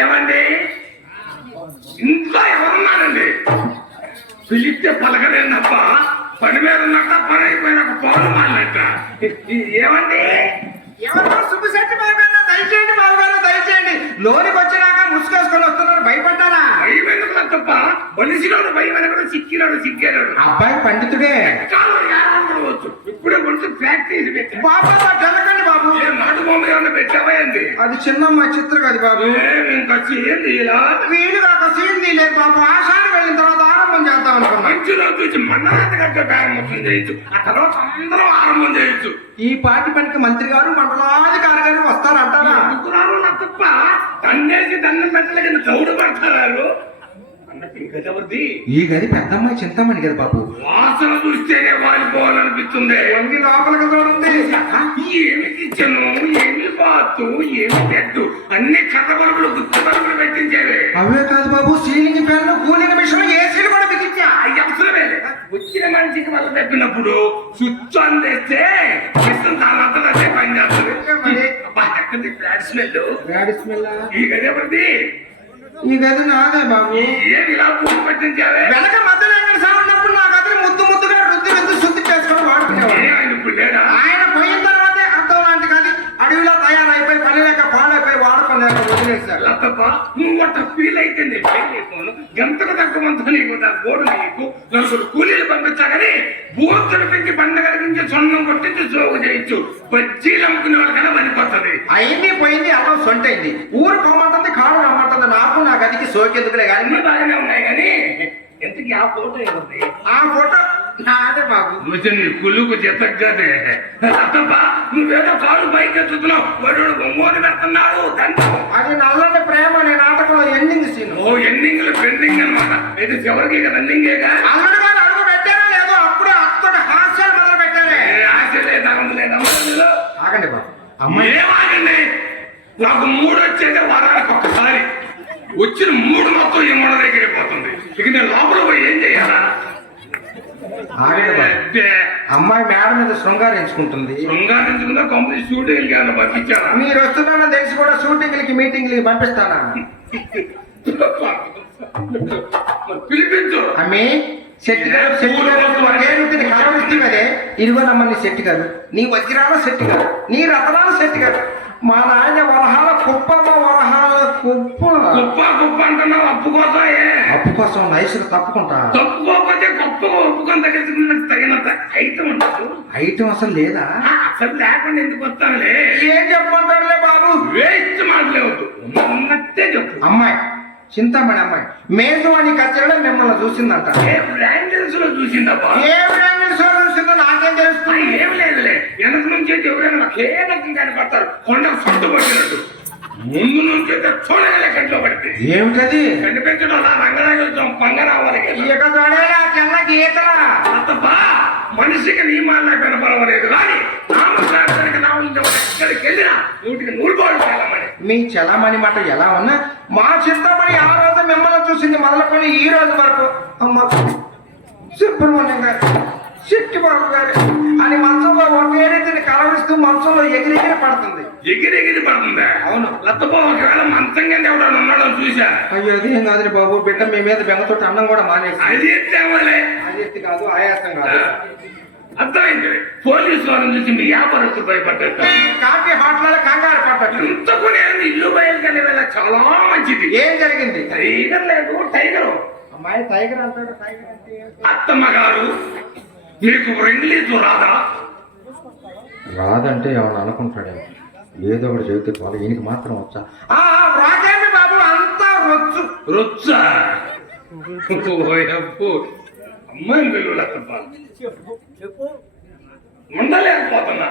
ఏమండి ఇంట్లో ఎవరున్నారండి? పిలిస్తే పలకలేనప్ప, పని మీద ఉన్నట్ట, పని అయిపోయినాక పౌరు మాలినట్ట. ఏమండి ఎవరో శుభశెట్టి బాబు దయచేయండి, బాబు గారు దయచేయండి. లోనికి వచ్చినాక ముసుకేసుకొని వస్తున్నారు, భయపడ్డారా? భయం ఎందుకు తప్ప, మనిషిలోడు భయం అనగా సిక్కినాడు సిక్కేరాడు. అబ్బాయి పండితుడే వచ్చు. ఇప్పుడే కొంచెం ప్రాక్టీస్ పెట్టి బాబా గెలకండి బాబు. నాటు బొమ్మ ఏమన్నా పెట్టావా? అది చిన్నమ్మ చిత్ర కాదు బాబు. ఇంకా చేయండి ఇలా వీలు కాక సీన్ తీయలేదు బాబు. ఆషాఢం వెళ్ళిన తర్వాత ఆరంభం చేద్దాం అనుకున్నా. మంచిలో చూసి మన్నాత గంట ప్రారంభం చేయొచ్చు, ఆ తర్వాత అందరూ ఆరంభం చేయొచ్చు. ఈ పార్టీ పనికి మంత్రి గారు మండలాధికారి గారు వస్తారంటారా? అనుకున్నారు నా తప్ప దండేసి దండం పెట్టలేక దౌడు పడతారు అన్నట్టు. ఇంకా ఎవరిది ఈ గది పెద్దమ్మాయి చింతమని కదా బాబు. వాసన చూస్తేనే వాలిపోవాలనిపిస్తుంది. వంగి లోపలికి చూడండి. ఏమి కిచెన్, ఏమి బాతు, ఏమి బెడ్, అన్ని కథ బలుపులు గుర్తు బలుపులు పెట్టించేవే. అవే కాదు బాబు, సీలింగ్ ఫ్యాన్, కూలింగ్ మిషన్, ఏసీలు కూడా బిగించా. అవి అవసరమే. వచ్చిన మనిషికి వల్ల తప్పినప్పుడు స్విచ్ అందేస్తే మిషన్ తర్వాత అదే పని చేస్తుంది. ఎక్కడి ఫ్లాట్ స్మెల్. ఈ గది ఎవరిది? ఈ గది నాదే బాబు. ఏమి ఇలా పూజ పెట్టించావే? వెనక మధ్యలో ఉన్నప్పుడు నా గదిని ముద్దుగా రుద్ది శుద్ధి చేసుకొని వాడుకునేవాడు. ఆయన ఇప్పుడు లేడా? ఆయన పోయిన తర్వాతే అర్థం లాంటి గది అడవిలో తయారైపోయి పని లేక పాడైపోయి వాడపలేక వదిలేశారు. తప్ప నువ్వు అట్ట ఫీల్ అయితే నేను అయిపోను. గంటకు తక్కువంతా నీకు గోడు నీకు నలుగురు కూలీలు పంపించా కానీ బూతులు పెంచి బండ కలిగించి సొన్నం కొట్టించి జోగు చేయొచ్చు. బజ్జీలు అమ్ముకునే వాళ్ళకన్నా పనిపోతుంది. అయింది పోయింది, అలా సొంటైంది. ఊరు పోమంటుంది, కాడు రమ్మంటుంది. నాకు నా గదికి సోకెందుకులే కానీ అన్ని బాగానే ఉన్నాయి కానీ ఎంతకి ఆ ఫోటో ఏముంది? ఆ ఫోటో నాదే బాబు. నువ్వు కులుకు జతగ్గానే తప్ప నువ్వేదో కాలు పైకి ఎత్తుతున్నావు. వాడు బొమ్మని పెడుతున్నాడు. అది నల్లని ప్రేమ అనే నాటకంలో ఎండింగ్ సీన్. ఓ ఎండింగ్ పెండింగ్ అనమాట. అయితే చివరికి రన్నింగేగా. అల్లుడు గారు అడుగు పెట్టారో లేదో అప్పుడే అక్కడ హాస్యాలు మొదలు పెట్టారే. ఆశ లేదా లేదా ఆగండి బాబు. అమ్మాయి ఏమాగండి, నాకు మూడు వచ్చేదే వారానికి ఒక్కసారి. వచ్చిన మూడు మొత్తం ఈ మూడ దగ్గరే పోతుంది. ఇక నేను లోపల పోయి ఏం చెయ్యాలా? అమ్మాయి మేడ మీద శృంగారించుకుంటుంది. శృంగారించుకుందా? కంపెనీ షూటింగ్కి ఏమన్నా పంపించారా? మీరు వస్తున్నారని తెలిసి కూడా షూటింగ్లకి మీటింగ్లకి పంపిస్తానా? పిలిపించు. అమ్మి శెట్టి గారు కలవరిస్తే కదే. ఇదిగోనమ్మని శెట్టి గారు, నీ వజ్రాల శెట్టి గారు, నీ రతనాల శెట్టి గారు, మా నాయన వరహాల కుప్పమ్మ వరహాల కుప్ప. కుప్ప కుప్ప అంటున్నావు అప్పు కోసం. అప్పు కోసం నైసులు తప్పుకుంటా. తప్పుకోకపోతే గొప్పగా ఒప్పుకొని తగినంత ఐటమ్ ఉండదు. ఐటమ్ అసలు లేదా? అసలు లేకుండా ఎందుకు వస్తానులే. ఏం చెప్పమంటారులే బాబు. వేస్ట్ మాటలేవద్దు, ఉన్నట్టే చెప్పు. అమ్మాయి చింతామణి అమ్మాయి మేజవాణి కచేరీలో మిమ్మల్ని చూసిందంట. ఏ బ్రాండెన్స్ లో చూసిందబ్బా? ఏ బ్రాండెన్స్ లో చూసిందో నాకేం తెలుస్తుంది. ఏం లేదులే, వెనక నుంచి అయితే ఎవరైనా కేదకి కనపడతారు. కొండ సొంత పట్టినట్టు. ముందు నుంచి అయితే చూడగలే కంట్లో పడితే. ఏమిటది? కనిపించడం రంగరాజుతాం పంగరావాలి తెల్ల గీతలా తప్ప మనిషికి నియమాలనే కనపడవలేదు కానీ నామశాస్త్రానికి ఎక్కడికి వెళ్ళినా నూటికి 100 పాలు కాలమని. మీ చలామణి మాట ఎలా ఉన్నా మా చింతమణి ఆ రోజు మిమ్మల్ని చూసింది మొదలుకొని ఈ రోజు వరకు అమ్మ సుబ్రహ్మణ్యం గారు, శెట్టి బాబు గారు అని మంచంలో ఒకే రీతిని కలవిస్తూ మంచంలో ఎగిరెగిరి పడుతుంది. ఎగిరెగిరి పడుతుందా? అవును. లత్తపో ఒకవేళ మంచం కింద ఎవడన్నా ఉన్నాడో చూసా. అయ్యో అది ఏం కాదు బాబు, బిడ్డ మీ మీద బెంగతోటి అన్నం కూడా మానేసి. అది ఎత్తామలే. అది ఎత్తి కాదు, ఆయాసం కాదు. అర్థమైంది. పోలీసు వాళ్ళని చూసి మీ వ్యాపారస్తులు భయపడ్డట్టు, కాఫీ హాట్లలో కంగారు పడ్డట్టు. ఇంతకునే ఇల్లు బయలుకెళ్ళే వేళ చాలా మంచిది. ఏం జరిగింది? టైగర్ లేదు, టైగర్. అమ్మాయి టైగర్ అంటాడు. టైగర్ అంటే అత్తమ్మ గారు మీకు ఇంగ్లీషు రాదా? రాదంటే ఏమన్నా అనుకుంటాడేమో. ఏదో ఒకటి చెబితే పోవాలి, ఈయనకి మాత్రం వచ్చా? రాజేమి బాబు అంతా రొచ్చు. రొచ్చా? అమ్మాయిని వెళ్ళు తప్ప ఉండలేకపోతున్నా.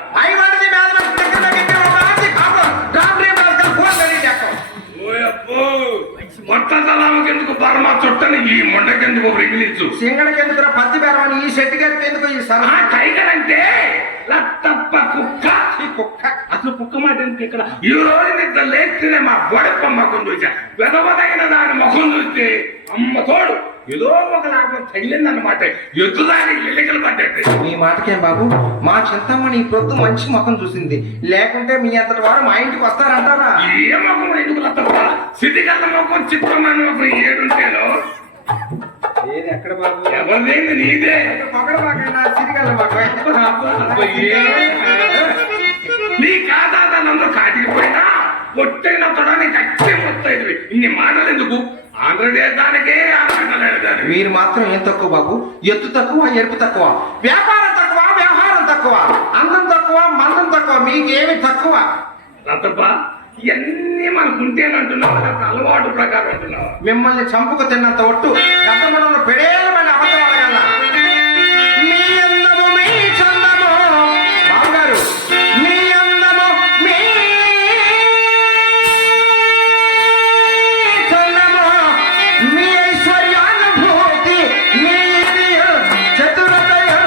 మొట్టతలామకెందుకు పరమా చుట్టని ఈ మొండకెందుకు ఇంగ్లీషు, సింగడకెందుకు పత్తి బెరవని, ఈ శెట్టి గారికి ఎందుకు ఈ సలహా? టైగర్ అంటే లత్తప్ప కుక్క. ఈ కుక్క అసలు కుక్క మాట ఎందుకు ఇక్కడ? ఈ రోజు నిద్ర లేస్తేనే మా బొడప్ప ముఖం చూసా. వెదవదగిన దాని ముఖం చూస్తే అమ్మ తోడు ఏదో ఒక లాభం తగిలిందన్నమాట. ఎద్దుదాని ఎల్లికలు పడ్డట్టు. మీ మాటకేం బాబు, మా చింతమ్మని ఈ ప్రొద్దు మంచి ముఖం చూసింది, లేకుంటే మీ అంతటి వారు మా ఇంటికి వస్తారంటారా? ఏ ముఖం ఎందుకు తప్ప సిద్ధిగల్ల ముఖం చిత్రమైన ముఖం ఏడుంటేనో ఏది ఎక్కడ బాబు? ఎవరిదేంది నీదే. నీ కాదాదానంలో కాటికి పోయినా ఒట్టైన తొడని గట్టి మొత్తం ఇన్ని మాటలు ఎందుకు? ఆంధ్రదేశానికే ఆంధ్రదానికి మీరు మాత్రం ఏం తక్కువ బాబు? ఎత్తు తక్కువ, ఎరుపు తక్కువ, వ్యాపారం తక్కువ, వ్యవహారం తక్కువ, అందం తక్కువ, మందం తక్కువ, మీకేమి తక్కువ? రతప్ప ఇవన్నీ మనకుంటేనంటున్నావు, అలవాటు ప్రకారం అంటున్నావు. మిమ్మల్ని చంపుకు తిన్నంత ఒట్టు గతమనంలో పెడేలమైన అబద్ధం అడగల. మీ అందము మీ చందము బావగారు, మీ అందము మీ చందము, మీ ఐశ్వర్యానుభూతి, మీ చతురతయు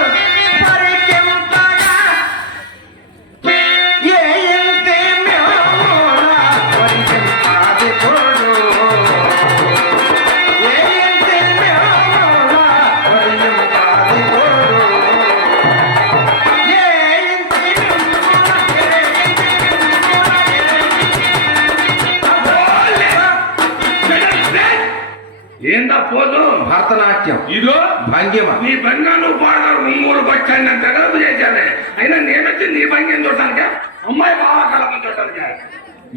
పరికింపగా ఏ ఇంతే మ్యోల పరికింపాది పొడు. ఏ ఇంతే మ్యోల పరికింపాది పొడు. ఏ ఇంతే ఏందా పోదు భరతనాట్యం, ఇదో భంగిమ. నీ భంగా నువ్వు పాడతావు, ఒంగోలు బచ్చాన్ని అంత గడుపు చేశానే. అయినా నేనొచ్చి నీ భంగిని చూడటానిక, అమ్మాయి బావ కళమని చూడటానిక.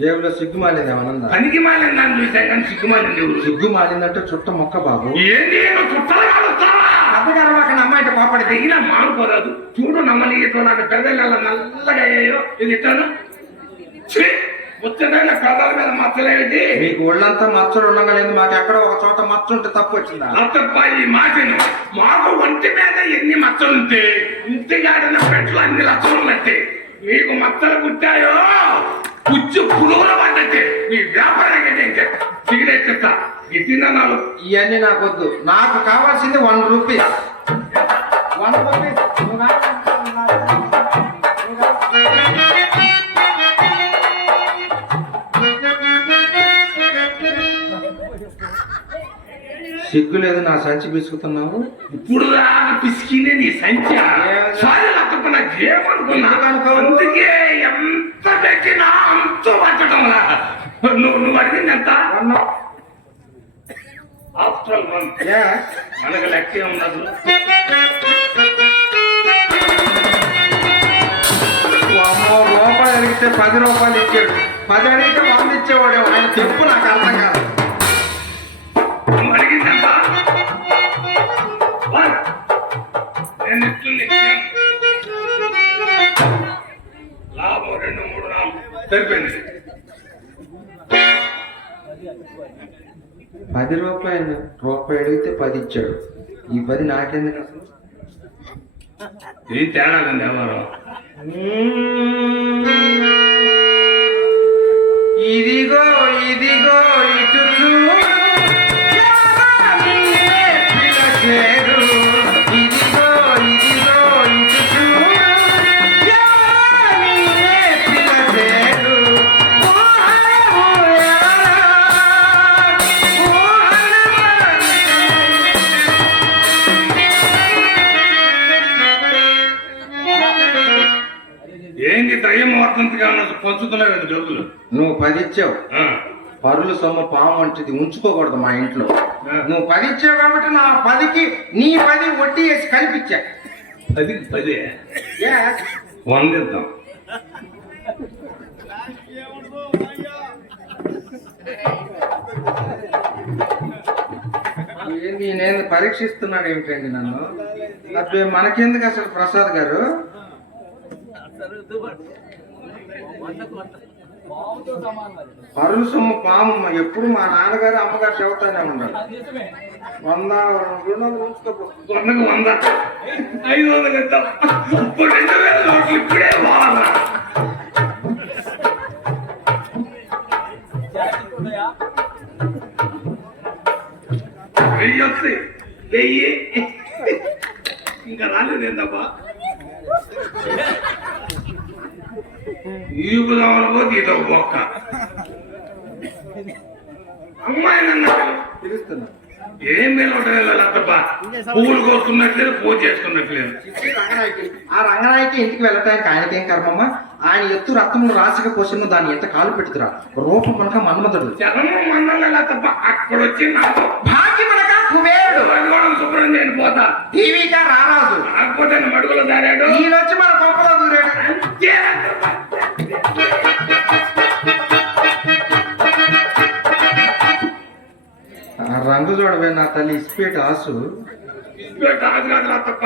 జేబులో సిగ్గుమాలింది ఏమన్నా? పనికి మాలిన దాన్ని చూసాను కానీ సిగ్గుమాలింది ఎవరు? సిగ్గుమాలిందంటే చుట్ట మొక్క బాబు. ఏంటి నువ్వు చుట్టాలు కాలుస్తావా? అత్తగారు అక్కడ అమ్మాయి కోపడితే అయినా మానుకోరాదు. చూడు నమ్మనీయతో నాకు పెద్దలు నల్లగా అయ్యాయో. ఇది ఇట్టాను ముచ్చటైన పెదాల మీద మచ్చలేమిటి? మీకు ఒళ్ళంతా మచ్చలు ఉండగలేదు, మాకు ఎక్కడ ఒక చోట మచ్చ ఉంటే తప్పు వచ్చిందా? అత్తప్ప ఈ మాటను మాకు ఒంటి మీద ఎన్ని మచ్చలుంటే ఇంటిగాడిన పెట్లు అన్ని లక్షలున్నట్టే. మీకు మచ్చలు పుట్టాయో పుచ్చు పురుగుల పడ్డట్టే. మీ వ్యాపారం ఏంటంటే సిగరెట్ ఇస్తా ఇట్టినాలు ఇవన్నీ నాకు వద్దు. నాకు కావాల్సింది 1 రూపీ. 1 రూపీ సిగ్గు లేదు, నా సంచి బిసుకుతున్నావు. ఇప్పుడు పిసికినే నీ సంఖ్య. సారీ లక్కప్ప నాకేమనుకున్నా, అందుకే ఎంత పెట్టినా అంత పట్టడం నువ్వు అడిగింది ఎంత? ఆఫ్టర్ 1 మనకు లెక్కే ఉండదు. రూపాయలు అడిగితే 10 రూపాయలు ఇచ్చాడు, 10 అడిగితే 100 ఇచ్చేవాడు. ఆయన చెప్పు నాకు అర్థం కాదు. నువ్వు అడిగింది ఎంత? నేను ఇస్తుంది లాభం 2, 3, 4 సరిపోయింది. 10 రూపాయలు, రూపాయి అడిగితే 10 ఇచ్చాడు. ఈ 10 నాకెందుకు అసలు? ఏం తేడా ఉంది ఎవరు? ఇదిగో ఇదిగో ఇటు చూడు, పిలచేరు. ఇదిగో ఇదిగో ఇటు చూడు, పిలచేరు. ఏంటి దయ్యం వర్తంతిగా పంచుతున్నావు కదా డబ్బులు? నువ్వు 10 ఇచ్చావు. పరుల సొమ్ము పాము వంటిది, ఉంచుకోకూడదు మా ఇంట్లో. నువ్వు 10 ఇచ్చావు కాబట్టి నా 10కి నీ 10 వడ్డీ వేసి కలిపిచ్చా. 10కి 10 100 ఇద్దాం. ఏంది నేను పరీక్షిస్తున్నాడు ఏమిటండి నన్ను? అబ్బే మనకెందుకు అసలు ప్రసాద్ గారు? పరుల సొమ్ము పాము ఎప్పుడు మా నాన్నగారు అమ్మగారు చెబుతానే ఉన్నారు. 100, 200 ఉంచుకోపో. 100కు 100 500 ఇద్దాం. ఇప్పుడు 2000 నోట్లు ఇప్పుడే పోవాలా? వెయ్యి 1000 ఇంకా రాలేదు ఏందబ్బా? ఈగుదామని పోతే ఇదో బొక్క. అమ్మాయి నన్ను పిలుస్తున్నా. ఏం నిలవటం తప్ప పువ్వులు కోసుకున్నట్లేదు పూజ చేసుకున్నట్లేదు. ఆ రంగనాయకి ఇంటికి వెళ్ళటానికి ఆయనకేం కర్మమ్మ? ఆయన ఎత్తు రక్తములు రాసిక పోసిన దాన్ని ఎంత కాలు పెట్టుతురా రూపం మనక మన్మధుడు చలనం మందంగా తప్ప అక్కడ వచ్చి నాకు భాగ్యమనక కుబేరుడు అడుగోడం శుభ్రం చేయని పోతా. టీవీగా రారాజు కాకపోతే మడుగులో దారాడు. ఈయనొచ్చి మన కొంపలో దూరాడు. అంతే. ఆ రంగు చూడవే నా తల్లి ఇస్పేట ఆసు తప్ప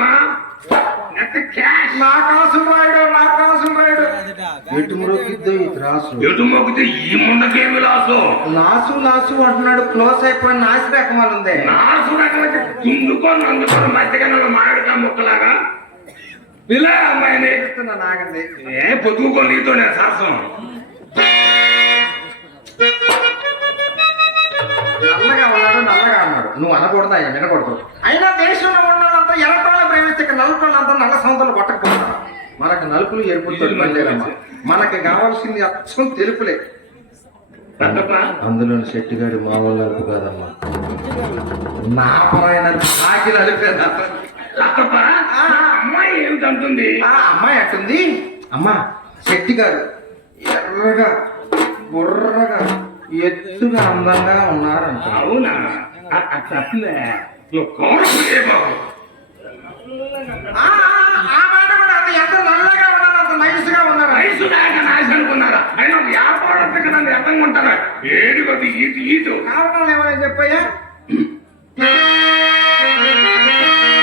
నెట్ క్యాష్ నా కాసు రాయుడు నా కాసు రాయుడు ఎటు మురొకిద్దు ఇది రాసు ఎటు మొక్కితే ఈ ముందకేమి లాసు లాసు లాసు అంటున్నాడు. క్లోజ్ అయిపోయిన నాసి రకమాలు ఉంది. నాసు రకమైతే తుండుకొని అందుకొని మధ్యకన్నా మామిడికాయ మొక్కలాగా పిల్ల అమ్మాయిని నాగండి ఏ పొద్దుకొని నీతోనే సరసం. నల్లగా ఉన్నాడు నల్లగా ఉన్నాడు నువ్వు అనకూడదు ఆయన వినకూడదు. అయినా దేశంలో ఉన్నదంతా ఎలక్ట్రాన్లు ప్రేమిస్తే నలుపులంతా నల్ల సముద్రాలు కొట్టకపోతున్నారు. మనకు నలుపులు ఎరుపులు పనిలేదమ్మా. మనకి కావాల్సింది అచ్చం తెలుపులే. అందులో శెట్టిగాడి మా వాళ్ళ నలుపు కాదమ్మా నా పరాయన నాకి నలిపేదా. అమ్మాయి ఏమిటంటుంది? అమ్మాయి అంటుంది అమ్మా శెట్టి గారు ఎర్రగా బుర్రగా ఎత్తుగా అందంగా ఉన్నారంట. అవునా? అట్లే నువ్వు కోరకులే బాబు. ఆ మాట కూడా అంత ఎంత నల్లగా ఉన్నారు అంత నైస్గా ఉన్నారు. వయసు దాకా నాశ అనుకున్నారా? అయినా వ్యాపారం నన్ను ఎత్తంగా ఉంటారా? ఏడు కొద్ది ఈటు ఈటు కారణాలు ఏమైనా చెప్పయ్యా?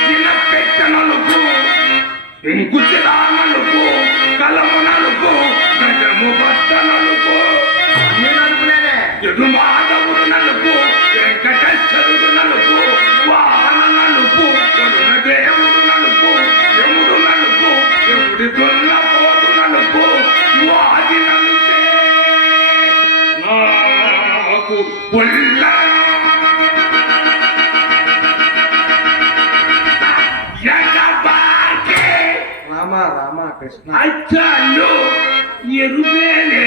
చిన్న పెట్ట నలుపు కుచ్చిదానలుపు కలము నలుపు గజము బట్ట నలుపు అన్ని నలుపులేనే. ఎదు మాధవుడు నలుపు వెంకటేశ్వరుడు నలుపు వాన నలుపు వరుణ దేవుడు నలుపు యముడు నలుపు యముడి దున్నపోతు నలుపు వాది నలుపే నాకు పొల్ల రామ రామ కృష్ణ అచ్చాలు ఎరువేలే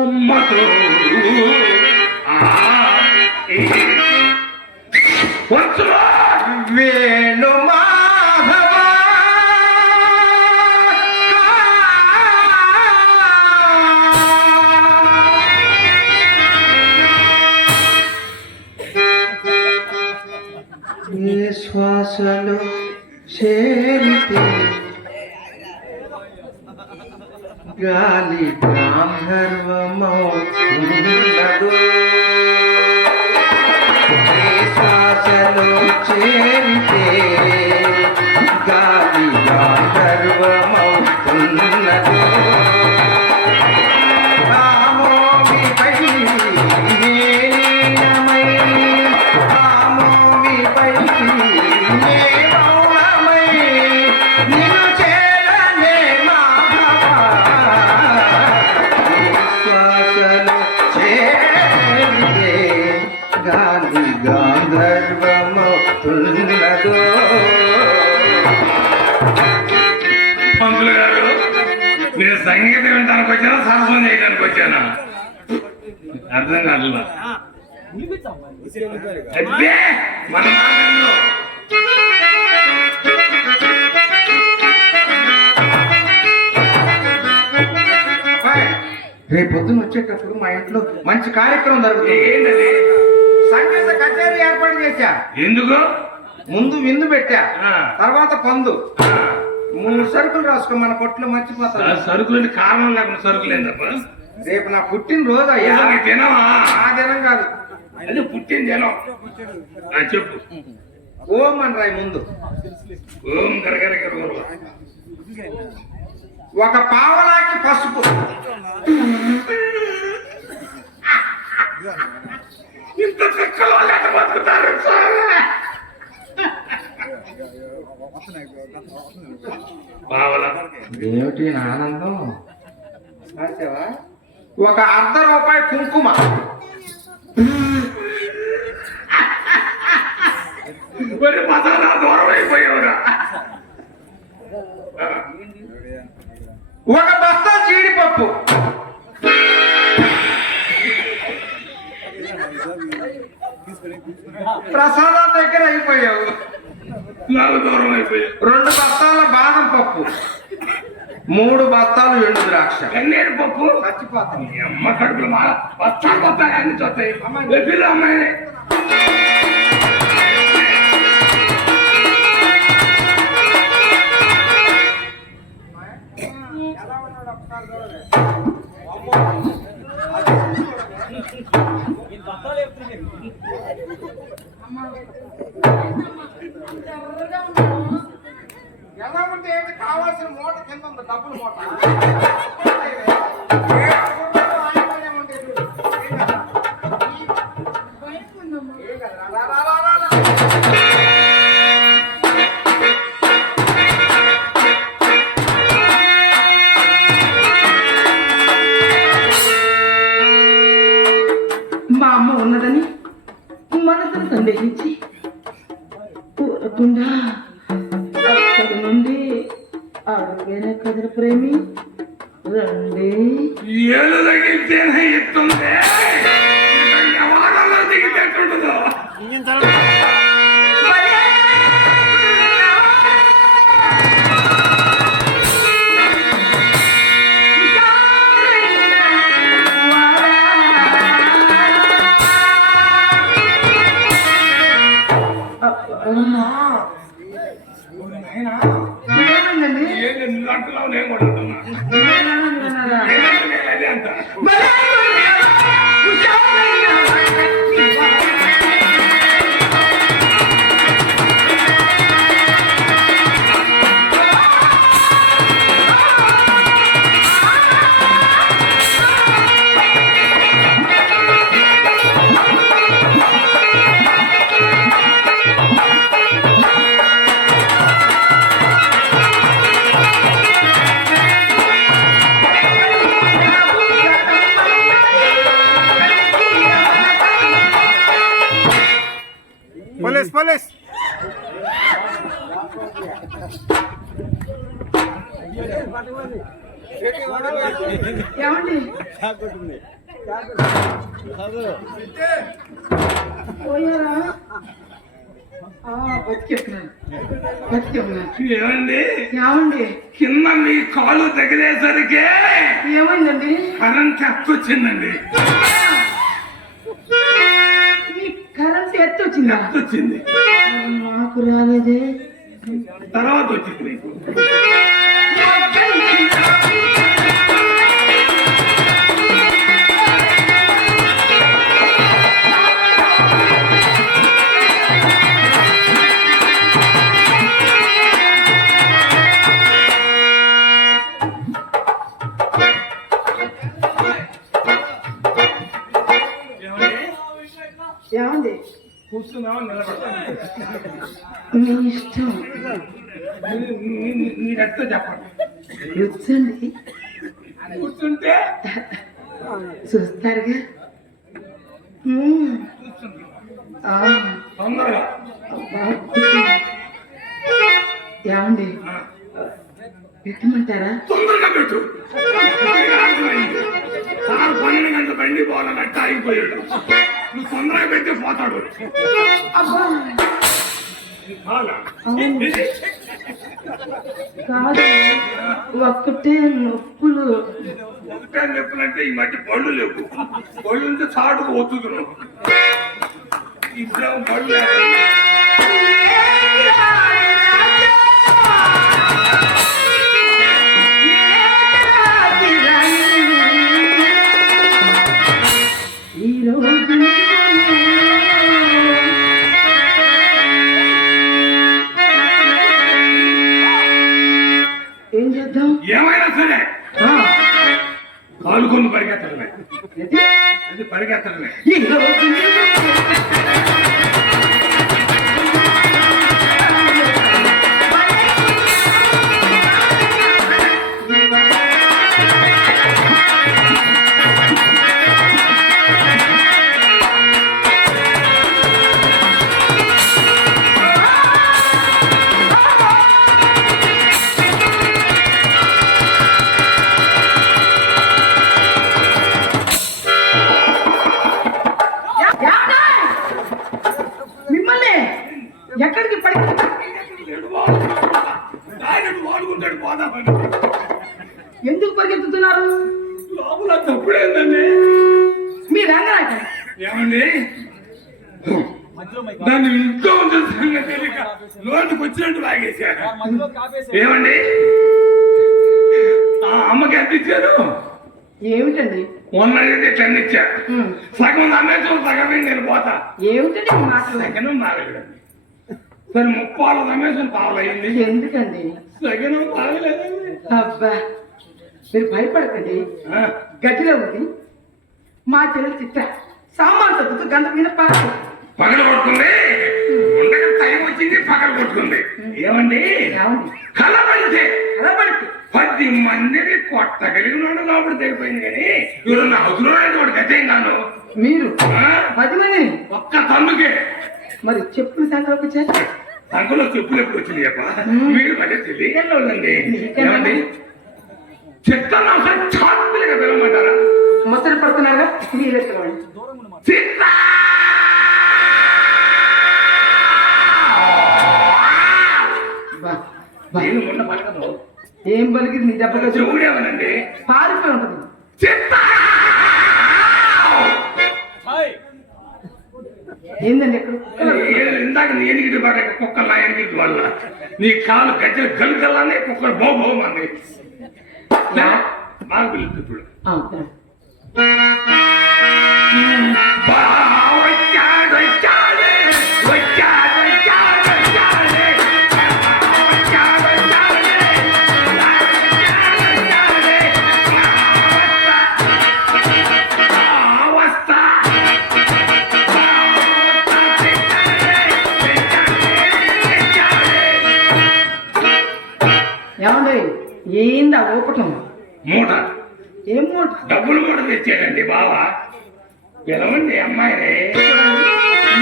అమ్మతో వేణు మాధవ నీ శ్వాసలో చేరితే గాలి గాంధర్వమౌతున్నదో శ్వాసలో చేరితే గాలి గాంధర్వమౌతున్నదో రామోమిపై నేనమై రామోమిపై నే మౌనమై నిన్ను చేరనే మాధవ శ్వాసలో చేరితే గాలి గాంధర్వమౌతున్నదో. పంతులు గారు, నేను సంగీతం వినడానికి వచ్చానా సరస్వం చేయడానికి వచ్చానా అర్థం కాదు. అబ్బే మన మాటల్లో రేపు పొద్దున వచ్చేటప్పుడు మా ఇంట్లో మంచి కార్యక్రమం జరుగుతుంది. ఏంటది? సంగీత కచేరీ ఏర్పాటు చేశా. ఎందుకు? ముందు విందు పెట్టా, ఆ. తర్వాత పందు. 3 సరుకులు రాసుకో, మన పొట్లు మర్చిపోతారు. సరుకులు కారణం లేకుండా సరుకులు ఏంటప్ప? రేపు నా పుట్టినరోజు అయ్యా. తినవా? ఆ దినం కాదు, అదే పుట్టిన జనం. చెప్పు. ఓం అని రాయి ముందు. ఓం గరగర ఒక పావలాకి పసుపు, ఇంత చక్కలో లేక బతుకుతారు పావలా. ఏమిటి నా ఆనందం? రాసావా? ఒక ₹1 కుంకుమ, మరి మసాలా దూరం అయిపోయావురా. ఒక బస్తా జీడిపప్పు, ప్రసాదం దగ్గర అయిపోయావు. నాకు దూరం అయిపోయావు. 2 బస్తాల బాదం పప్పు, 3 బస్తాలు ఎండు ద్రాక్ష. కన్నీరు పప్పు చచ్చిపోతుంది. ఈ అమ్మ కడుపులు మాల బస్తాలు బస్తాలు అన్ని చూస్తాయి. పిల్ల అమ్మాయి ఎలా ఉంటే ఏంటి, కావాల్సిన మూట కింద ఉంది, డబ్బుల మూట. మా అమ్మ ఉన్నదని మనసును సందేహించి పూరకుండా అక్కడి నుండి అడుగైన కథల ప్రేమి రండి. ఏళ్ళు తగిలితేనే ఎత్తుంది. ఎవరన్నా దిగితేట్టుండదు. ఏమైందండి? ఏంటి నువ్వు అంటున్నావు, నేను కూడా అంటున్నా. నేను అదే అంటా. పోలీస్ ఏమండి? పోయారా? బతికెత్తున్నాను. ఏమండి ఏమండి? కింద మీ కాలు తగిలేసరికి ఏమైందండి? కరెంట్ వచ్చిందండి. కరెంట్ వచ్చిందా? వచ్చింది, నాకు రాలేదే. తర్వాత వచ్చింది నీకు. ఏమండి? కూర్చున్నావా నిలబడతా? మీ ఇష్టం. మీరెట్లా చెప్పండి. కూర్చోండి. కూర్చుంటే చూస్తారుగా. తొందరగా ఏమండి? పెట్టమంటారా? తొందరగా పెట్టు. 12 గంటల బండి పోవాలన్నట్టు ఆగిపోయాడు. నువ్వు తొందరగా పెట్టి పోతాడు. అబ్బా చాలా కాదు, ఒక్కటే నొప్పులు. ఒకటే నొప్పులంటే ఈ మధ్య పళ్ళు లేవు. పళ్ళు ఉంటే చాటుకు ఒత్తుతున్నావు. ఇప్పుడేమో పళ్ళు లేకుండా ఏం చేద్దాం? ఏమైనా సరే పాల్గొని పరిగెత్తడమే. అది పరిగెత్తడమే. యా ఆయన వాడుకుంటాడు పోదామని. ఎందుకు పరిగెత్తుతున్నారు? లోపల తప్పుడేందండి. మీ రంగరాజ ఏమండి దాన్ని ఇంట్లో ఉంచిన సంగతి తెలియక లోనికి వచ్చినట్టు లాగేశారు. ఏమండి ఆ అమ్మకి ఎంత ఇచ్చారు? ఏమిటండి? మొన్నైతే 10 ఇచ్చారు. సగం అమ్మేసి సగమే నేను పోతా. ఏమిటండి ఈ మాటలు? సగనం నాలుగండి. సరే 30 అమ్మేసి పావులయ్యింది. ఎందుకండి? సగనం తాగలేదండి. అబ్బా మీరు భయపడకండి. గట్టిగా ఉంది. మా చెల్లెలు చిత్ర సామాన్ సత్తుతో గంట మీద పగల కొట్టుకుంది. ఉండగా టైం వచ్చింది పగల కొట్టుకుంది. ఏమండి కలబడితే 10 మందిని కొట్టగలిగినాడు కాబట్టి తెగిపోయింది. కానీ ఇప్పుడు నా అవసరం వాడు గతేం కాను. మీరు 10 మంది ఒక్క తమ్ముకే మరి చెప్పులు సంఖ్యలోకి వచ్చారు. సంఖ్యలో చెప్పులు ఎప్పుడు వచ్చింది చెప్ప మీరు అంటే తెలియగలండి. ఏమండి చిత్తాన్ని ఒకసారి చాటుగా పిలవమంటారా? ముసలి పడుతున్నారుగా మీరే పిలవండి. చిత్తా నేను మొన్న పలకదు. ఏం పలికింది నీ దెబ్బగా? చెవుడేమనండి పారిపోయి ఉంటుంది. చిత్తా ఏందండి ఎక్కడ? ఇందాక నేను ఇటు పడ్డ కుక్కలు ఆయన వల్ల నీ కాలు గజ్జలు గల్గల్లానే కుక్కలు బోమంది బాగా పిలుస్తుంది ఇప్పుడు. ఏమండి ఏందా ఊపటం? మూట ఏం మూట? డబ్బులు మూట తెచ్చాడండి బావా. పిలవండి అమ్మాయినే.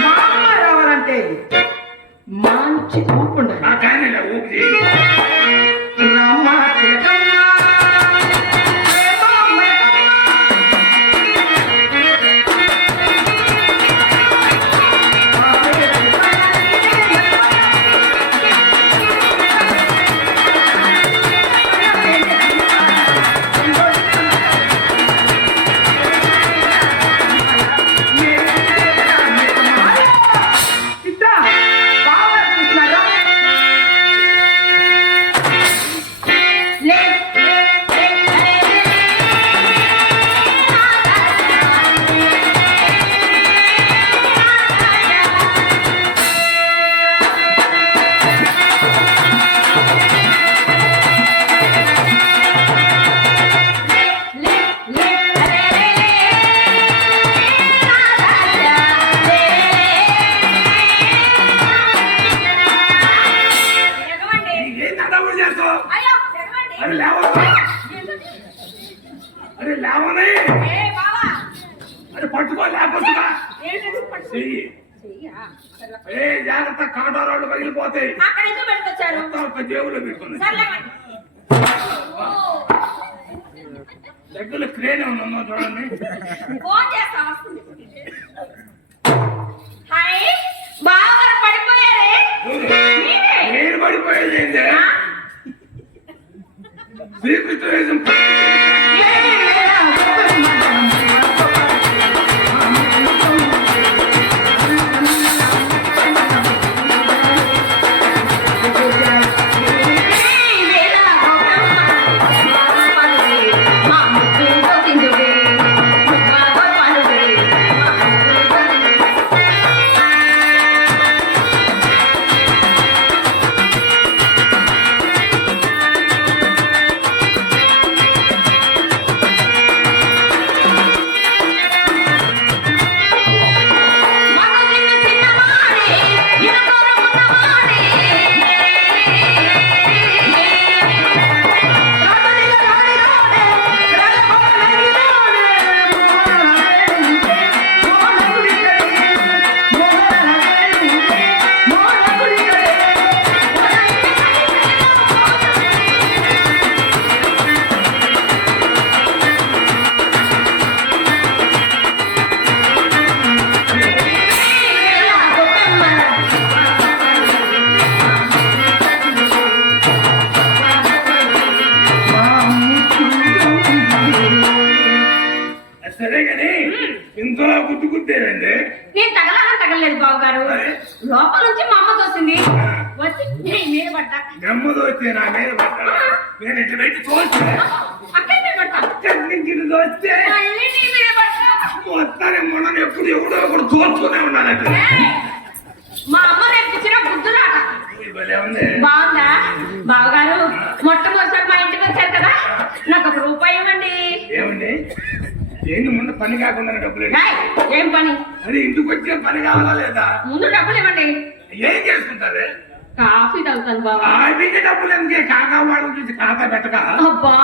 మా అమ్మాయి రావాలంటే మంచి ఊపు ఉండాలి. నా కానీ ఊపి రమ్మా తిలకమ్మా, అరే లేవనే. అరే పట్టుకో లేకపోతున్నా. ఏ జాగ్రత్త కాటారాళ్ళు పగిలిపోతాయి. జేబులో పెట్టుకుని దగ్గరలో క్రేన్ ఏమన్నా చూడండి. నేను పడిపోయేది ఏంటి? శ్రీకృష్ణ గుద్దు గుద్దేనండి నేను తగలలేదు బాబు గారు. మరి? లోపల నుంచి మా అమ్మ తోసింది. వచ్చి నీ మీద పడ్డా. నెమ్మది వచ్చే నా మీద పడ్డా నేను ఇటు పెట్టి తోస్తే అక్కడ మీద పడ్డా. నుంచి తోస్తే మళ్ళీ నీ మీద పడ్డా. మొత్తాన్ని మనం ఎప్పుడు ఎవడో ఒకడు తోస్తూనే ఉన్నానంట ఏయ్, మా అమ్మ నేర్పించిన బుద్ధులాట ఉంది. బాగుందా బావగారు? మొట్టమొదటిసారి మా ఇంటికి వచ్చారు కదా, నాకు ₹1 ఇవ్వండి. ఏమండి ఏంది ముందు పని కాకుండా డబ్బులు ఏయ్, ఏం పని? అది ఇంటికి వచ్చే పని కావాలా లేదా ముందు డబ్బులు ఇవ్వండి. ఏం చేసుకుంటారు కాఫీ తాగుతాను బావా. ఆడికి డబ్బులు ఎందుకే కాకా వాడు చూసి కాకా పెట్టక అబ్బా,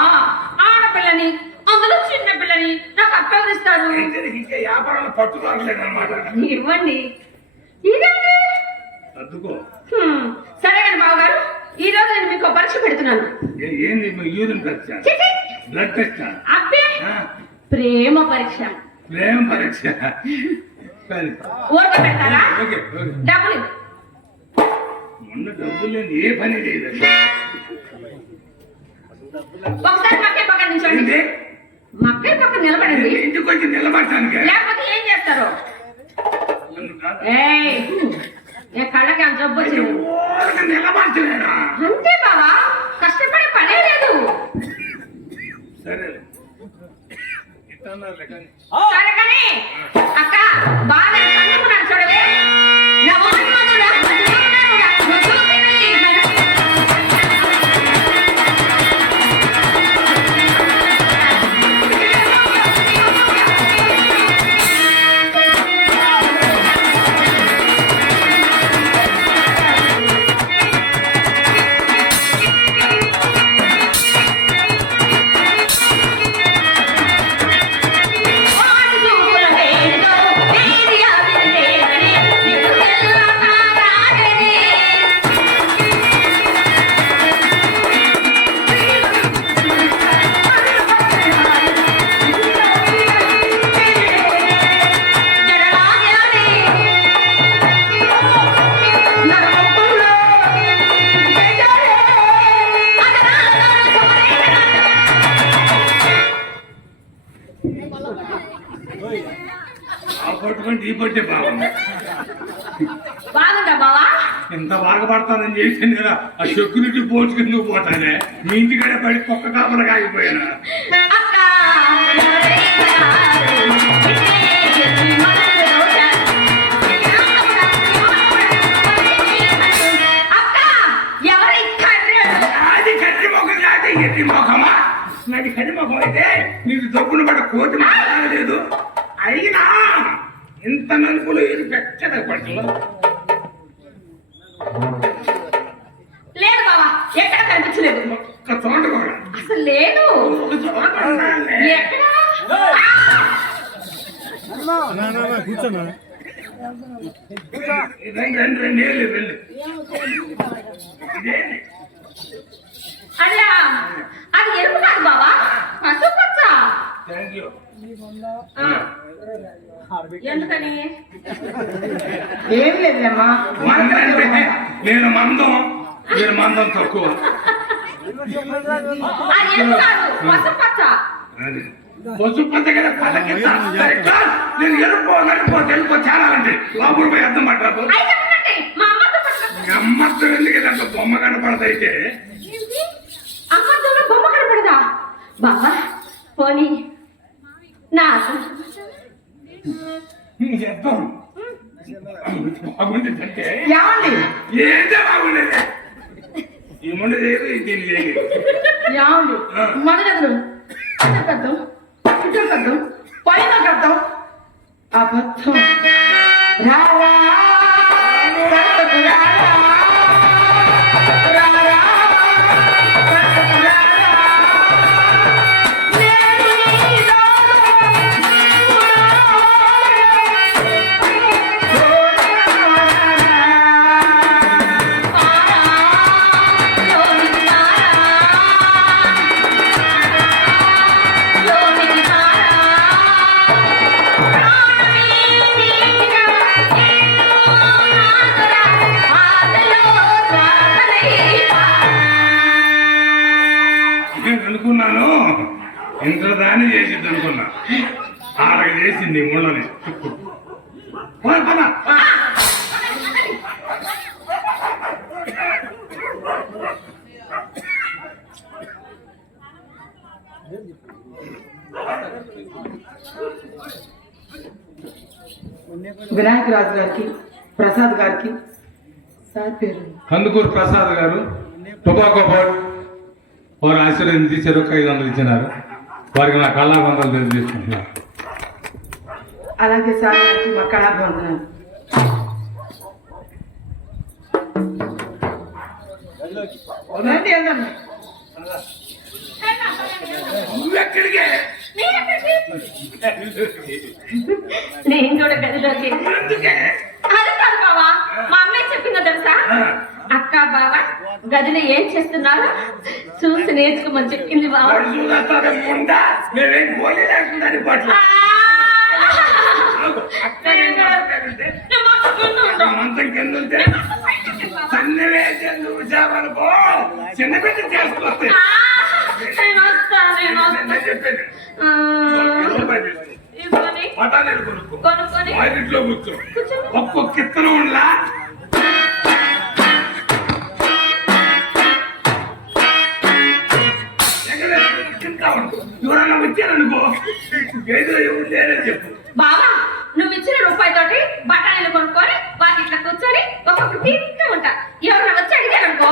ఆడపిల్లని, అందులో చిన్న పిల్లని నాకు అప్పగిస్తారు. అయితే ఇంకా వ్యాపారంలో పట్టుకోవట్లేదు అనమాట ఇవ్వండి. ఇదండి. అద్దుకో సరే కానీ బావగారు, ఈ రోజు నేను మీకు ఒక పరీక్ష పెడుతున్నాను. ఏంది యూరిన్ టెస్ట్ ఛీ, ఛీ. బ్లడ్ టెస్ట్ అబ్బే, ప్రేమ పరీక్ష. ప్రేమ పరీక్ష సరే. ఊరక పెడతారా? ఓకే ఓకే డబ్బులు మొన్న డబ్బులు లేని ఏ పని లేదు ఒకసారి మక్కే పక్కన నిల్చోండి. ఏంటి మక్కే పక్కన నిలబడండి. ఇంటికి వచ్చి నిలబడటానికి లేకపోతే ఏం చేస్తారు? నన్ను కాదు. ఏయ్, ఏ కళ్ళకి అంత జబ్బు వచ్చింది. ఊరికే నిలబడలేనా అంతే బావా, కష్టపడే పనే లేదు. సరే ఇట్టన్నారులే కానీ సరే కానీ అక్క బాగా చదువుకున్నాను చూడవే. నా మొదటి రోజు నా ఉద్యోగంలో నా ఉద్యోగిని ఆ పట్టుకుంటే ఈ పట్టే బాగుంది బాగుందా బావా? ఎంత బాగుపడతానని చేసి నేను ఆ సెక్యూరిటీ పోల్చుకుందుకు పోతానే మీ ఇంటికాడే పడి కుక్క కాపలు కాగిపోయాను అక్క అక్క ఎవరి అది కట్టి మొఖం కాదు ఎట్టి మొఖమా నాది కట్టి మొఖం అయితే నీకు దొబ్బులు పడ కోతి మొఖం లేదు అయినా ఇంత నలుపులు ఇది పెచ్చద పట్టలు లేదు బావా, ఎక్కడ కనిపించలేదు. ఒక్క చోట కూడా అసలు లేదు. ఒక చోట ఉండాలి. ఎక్కడ? కూర్చోనా రెండేళ్ళు వెళ్ళి ఇదేంటి అలా అది ఎరుపు కాదు బావా, పసుపు పచ్చ. థ్యాంక్ యూ ఆ. ఎందుకని? ఏం లేదమ్మా. మందంటే నేను మందం మీరు మందం తక్కువ అది ఎరుపు కాదు, పసుపు పచ్చ. అది పసుపు పచ్చ కదా పలకిస్తా నేను ఎరుపు నలుపు తెలుపు చేరాలంటే లోపల పోయి అర్థం పట్టరాదు అయితే ఉండండి, మా అమ్మతో పట్టుకో. అమ్మతో ఎందుకు అంత బొమ్మ కనపడదైతే ఏంటి? అమ్మతో బొమ్మ కనపడదా? బావా పోనీ నాకు చేద్దాం బాగుండేదంటే ఏమండి ఏంటో బాగుండేది ఈ ముందు దీన్ని చేయలేదు ఏమండి మొదలెదురు అర్థం ఇద్దరు పైన అర్థం అబద్ధం రారా కర్తకు రారా రారా కర్తకు రారా నేను నీలో నేను అనుకున్నాను ఇంత దాన్ని చేసిద్ది అనుకున్నా ఆడగ చేసింది ముళ్ళని వినాయకరాజు గారికి, ప్రసాద్ గారికి, సార్ పేరు కందుకూరు ప్రసాద్ గారు టొబాకో బోర్డ్ వారు ఆశీర్వదించి చెరుకు 500 ఇచ్చినారు. వారికి నా కళాబంధాలు తెలియజేసుకుంటున్నారు. అలాగే సార్ గారికి మా కళాభివందనాలు. రండి అందరం. నువ్వెక్కడికే నేను కూడా గదిలోకి ఎందుకే అది కాదు బావా, మా అమ్మాయి చెప్పిందో తెలుసా? అక్క బావ గదిలో ఏం చేస్తున్నారు చూసి నేర్చుకోమని చెప్పింది బావ. మేమేం పోలే లేకుండా పట్ల మంచం కింద ఉంటే సన్నివేశ నువ్వు చేపనుకో చిన్న బిడ్డ చేసుకొస్తే చెప్పేది పటాలు కొనుక్కో కొనుక్కొని ఇంట్లో కూర్చో ఒక్కొక్క ఇత్తనం ఉండలా ఎవరన్నా వచ్చారనుకో గైదులో ఎవరు లేరని చెప్పు. బావా నువ్వు ఇచ్చిన రూపాయితోటి బఠానీలు కొనుక్కొని వాటి ఇట్లా కూర్చొని ఒక్కొక్కరు తింటూ ఉంటా. ఎవరైనా వచ్చి అడిగారనుకో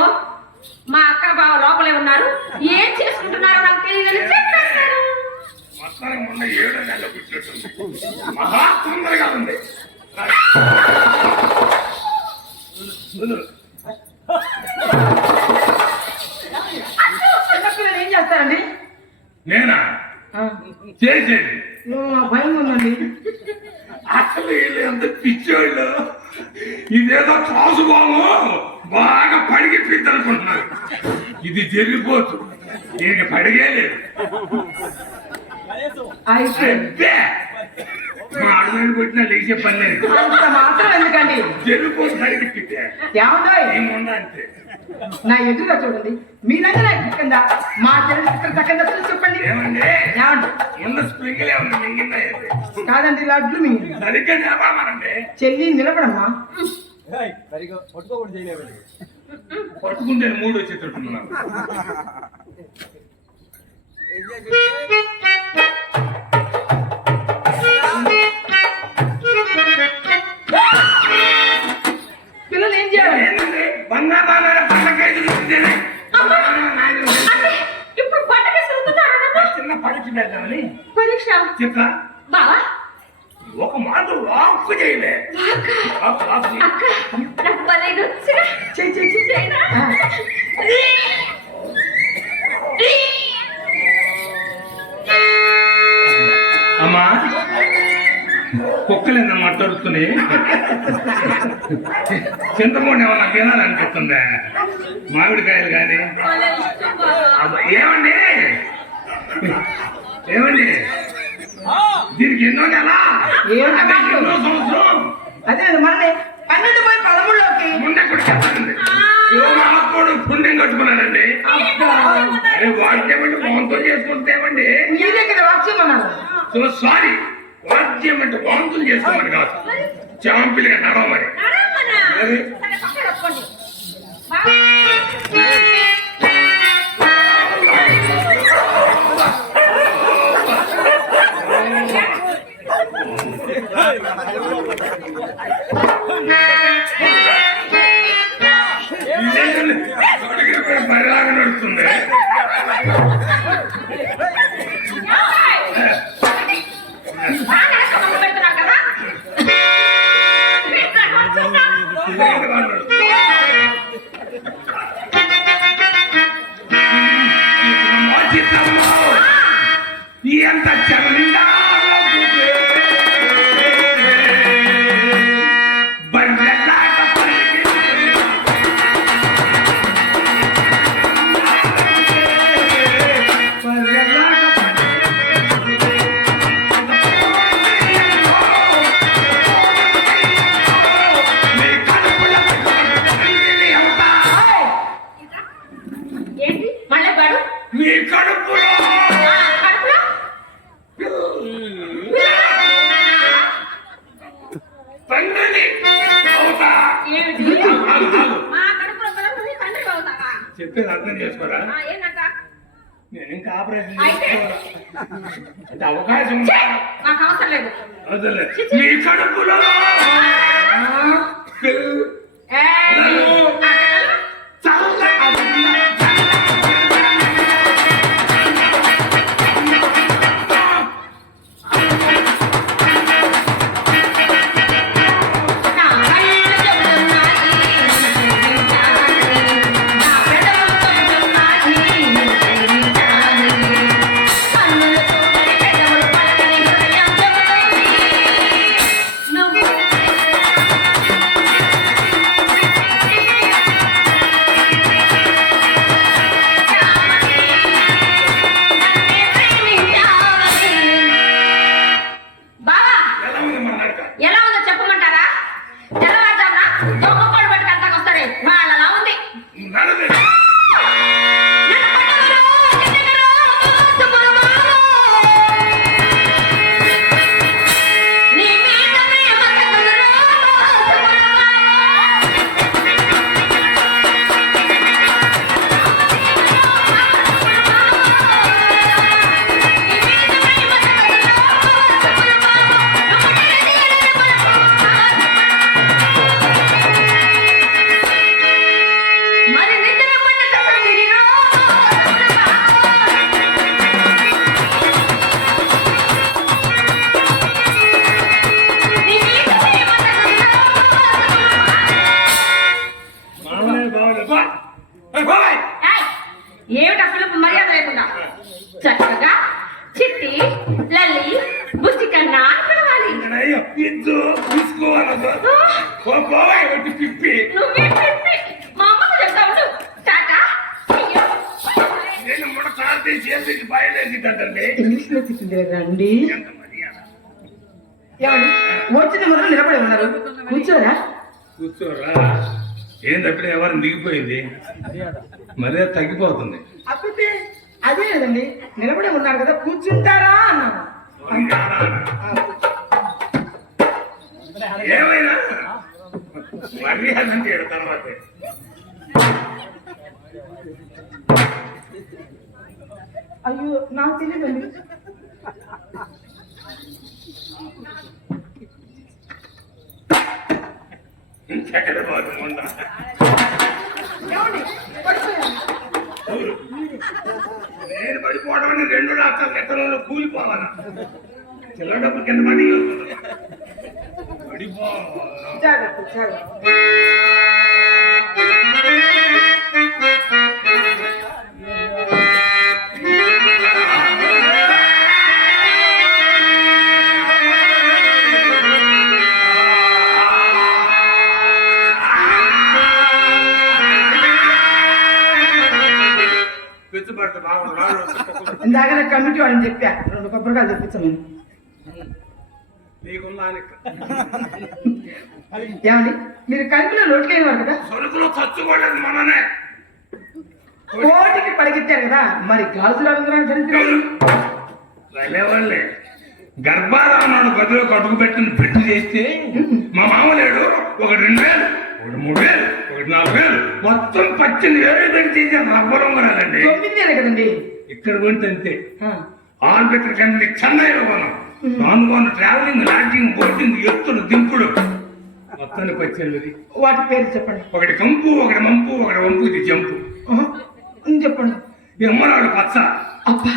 మా అక్క బావ లోపలే ఉన్నారు, ఏం చేసుకుంటున్నారో నాకు తెలియదని చెప్పేస్తారు. మొత్తానికి మొన్న 7 నెలలు కూర్చోటుంది మహా తొందరగా ఉంది. చిన్నపిల్లలు ఏం చేస్తారండి? నేనా చేసేది భయం ఉందండి. అసలు వీళ్ళు ఎంత పిచ్చోళ్ళు, ఇదేదో త్రాసుబాము బాగా పడిగిపోయింది అనుకుంటున్నారు. ఇది జరిగిపోతు ఈయనకి పడిగే లేదు. అయితే అబ్బే, మా అడమైన కొట్టినా లేచే పని లేదు. అంత మాత్రం ఎందుకండి? జరిగిపోతు పడిగిప్పితే ఏమండో ఏముందా అంతే. నా ఎదురుగా చూడండి, మీ దగ్గర కింద మా చెల్లి ఇక్కడ చక్కగా చూసి చెప్పండి. ఏమండి ఏమండి? ఉన్న స్ప్రింగిలే ఉంది మింగిందా కాదండి లడ్లు మీ సరిగ్గా నిలబడమనండి. చెల్లి నిలబడమ్మా. పట్టుకుంటే 3 వచ్చేటట్టున్నాను. పిల్లలు ఏం చేయాలి? ఏంటండి బంగాళాల పండగైదు తింటేనే అంటే ఇప్పుడు పంటకి చిన్న పరీక్ష పెడదామని పరీక్ష చెప్తా. బావా ఒక మాట వాక్కు చేయలే. వాక్కు, వాక్కు. అక్క నాకు భలే నచ్చిన చెయ్యి చెయ్యి చెయ్యి. చేయనా? అమ్మా కుక్కలు ఎంత మాట్లాడుతున్నాయి. చింతపండు ఏమన్నా తినాలనిపిస్తుందా? మామిడికాయలు కానీ భలే ఇష్టం బావా. ఏమండి ఏమండి దీనికి ఎన్నో నెల ఏం అదే ఎన్నో సంవత్సరం అదే మళ్ళీ 12/13లోకి ముందే కూడా చెప్పండి. ఆకుడు పుణ్యం కట్టుకున్నానండి. అరే వాక్యం మోహంతో చేసుకుంటేమండి. మీరే కదా వాక్యమన్నారు. సో సారీ, వాద్యం అంటే వాంతులు చేసుకోమని కాదు, చాంపిల్గా నడవమని. నడవమనా? అది. సరే, పక్కన ఒప్పుకోండి. బావా. పరిలాగా నడుస్తుంది. ఎంత చల్లిందా ఏంటి మళ్ళీ పడు మీ కడుపులో కడుపులో తండ్రిని అవుతా. ఏమిటి? ఆగు, ఆగు. మా కడుపులో పిల్లలు తండ్రి అవుతావా? చెప్పేది అర్థం చేసుకోరా. ఏంటంట? నేను ఇంకా ఆపరేషన్ అయితే? చేసుకోవాలా? అంటే అవకాశం ఉందా? ఛే! నాకు అవసరం లేదు వదిలే. మీ కడుపులో ఏయ్! నా కళ్ళు చెబుతున్నాయి, నా పెదవులు చెబుతున్నాయి, కన్నులు చూడని పెదవులు పలకని హృదయం చెబుతుంది. నువ్వు బావా ఎలా ఉంది మన నడక? ఎలా ఉందో చెప్పమంటారా? తెల్లవారుజామున దొంగకోడి పట్టుకు అంతాకు వస్తారే వాళ్ళలా ఉంది. నడవే. నన్ను పట్టుకురు, గిట్టకురు, మోసుకురు బావో. నీ మీద ప్రేమ తగులురు, మోసుకురు మరి నిద్ర పట్టక సందిరిరో మామూలే బాగుంది. బా. ఏయ్, బాయ్. ఏమిటి అసలు మర్యాద లేకుండా చక్కగా చిట్టి లల్లి బుష్టి కన్నా పిలవాలి. నేను అయ్యో ఇద్దు తీసుకోవాలదు. పోవాయి ఒకటి పిప్పి. నువ్వే చెప్పి మా అమ్మకు చెప్తా ఉండు. టాటా అయ్యో. నేను మొన్న కాల్తీ చేసి బయలేసి కదండి. ఇంగ్లీష్ లో తిట్టిండే రండి. ఎంత మర్యాద. ఏమండి వచ్చిన మొదలు నిలబడి ఉన్నారు, కూర్చోరా. కూర్చోరా. ఏంది అప్పుడే ఎవరు దిగిపోయింది? మర్యాద తగ్గిపోతుంది. అప్పుడే అదే లేదండి, నిలబడి ఉన్నారు కదా కూర్చుంటారా అన్నాను. ఏమైనా మర్యాద అంటే తర్వాత అయ్యో నాకు తెలియదండి. ఎక్కడ పోతుందా? ఏమండి పడిపోయాను. నేను పడిపోవడం అని 2 రాష్ట్రాల ఎక్కడంలో కూలిపోవాలా? చిల్ల డబ్బులు కింద పడి పడిపోవాలా? జాగ్రత్త జాగ్రత్త. పెట్టుబడి బాగా ఇందాక కమిటీ వాళ్ళని చెప్పా 2 కొబ్బరికాయలు తెప్పించమని. నీకున్నా ఏమండి మీరు కమిటీలో లోట్లేనివారు కదా, సరుకులు ఖర్చు కూడా మననే. కోటికి పడిగెత్తారు కదా, మరి గాజులు అడుగుతున్నాను సరిగ్గా. వాళ్ళే గర్భారామాను గదిలో కడుగు పెట్టిన పెట్టు చేస్తే మా మామలేడు 1,2,000, 3,000, 4,000 మొత్తం 18,000 పెట్టి చేశాను. రబ్బర్ ఉంగరాలండి. 9 నెలలు కదండి. ఇక్కడ కొంటే అంతే. ఆ, ఆల్బెటర్ కంటే చెన్నైలో కొన్నాం. నాన్ కొన్న ట్రావెలింగ్, లాడ్జింగ్, బోటింగ్, ఎత్తులు, దింపుడు మొత్తానికి 18. వాటి పేరు చెప్పండి. ఒకటి కంపు, ఒకటి మంపు, ఒకటి వంపు, ఇది జంపు. ఆహా, చెప్పండి. ఎమ్మరాడు పచ్చ. అబ్బా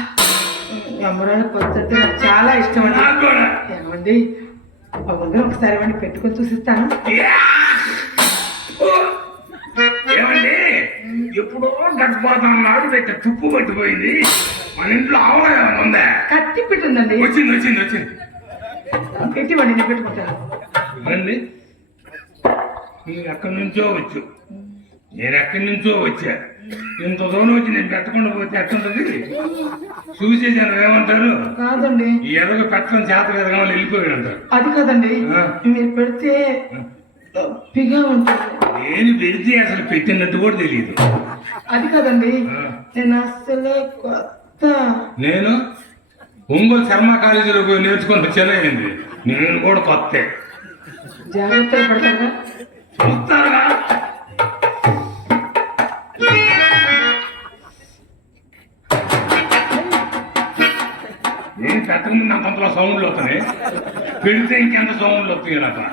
అమ్మరాని పద్ధతి నాకు చాలా ఇష్టం అండి. నాకు కూడా. ఏమండి ఆ ఉంగరం ఒకసారి ఇవ్వండి, పెట్టుకొని చూసిస్తాను. ఏమండి ఎప్పుడో గర్భపాతం నాడు పెట్ట తుప్పు పట్టిపోయింది. మన ఇంట్లో ఆవరణ ఉందా? కత్తి పెట్టి ఉందండి. వచ్చింది. పెట్టివ్వండి, నేను పెట్టుకుంటాను. ఇవ్వండి. మీరు ఎక్కడి నుంచో వచ్చు, నేను ఎక్కడి నుంచో వచ్చా. ఇంత దూరం వచ్చి నేను పెట్టకుండా పోతే ఎట్టుంటది? చూసేసాను ఏమంటారు? కాదండి ఈ ఎదగ పెట్టడం చేత ఎదగ వాళ్ళు వెళ్ళిపోయి అంటారు. అది కాదండి, ఆ. మీరు పెడితే పిగా ఉంటుంది. నేను పెడితే అసలు పెట్టినట్టు కూడా తెలియదు. అది కాదండి, ఆ. నేను అసలే కొత్త. నేను ఒంగోలు శర్మ కాలేజీలో పోయి నేర్చుకుని వచ్చానండి. నేను కూడా కొత్త. జాగ్రత్తలు పడతారా? చూస్తారా? ముందు నా కొంతలో సౌండ్లు వస్తున్నాయి, పెడితే ఇంకెంత సౌండ్లు వస్తాయి నాకు.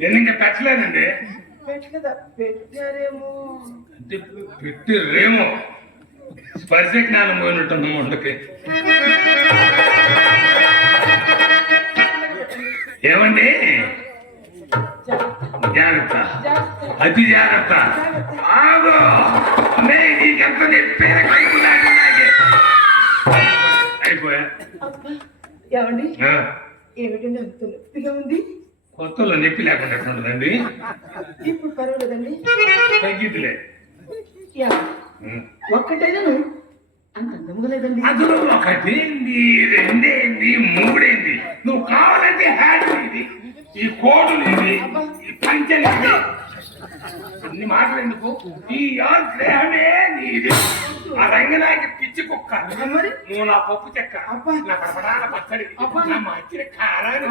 నేను ఇంకా పెట్టలేదండి. పెట్టారేమో అంటే పెట్టి రేమో స్పర్శ జ్ఞానం పోయినట్టుంది ముందుకి. ఏమండి, జాగ్రత్త, అతి జాగ్రత్త. ఆగో నీకెంత చెప్పేది అయిపోయా. ఏమండి ఏమిటండి అంత నొప్పిగా ఉంది? కొత్తలో నొప్పి లేకుండా ఎట్లుంటుందండి? ఇప్పుడు పర్వాలేదండి, తగ్గిద్దిలే. ఒక్కటైనాను అంత అందముగా లేదండి. అందులో ఒకటేంది, రెండేంది, మూడేంది, నువ్వు కావాలంటే హ్యాట్ ఇది, ఈ కోడులు ఇది, ఈ పంచలు ఇది, అన్ని మాటలు ఎందుకు? ఈ దేహమే నీది. ఆ రంగనాకి పిచ్చి కుక్క, మరి నువ్వు నా పప్పు చెక్క, నా పడపడాల పచ్చడి, నా మచ్చిన కారాన్ని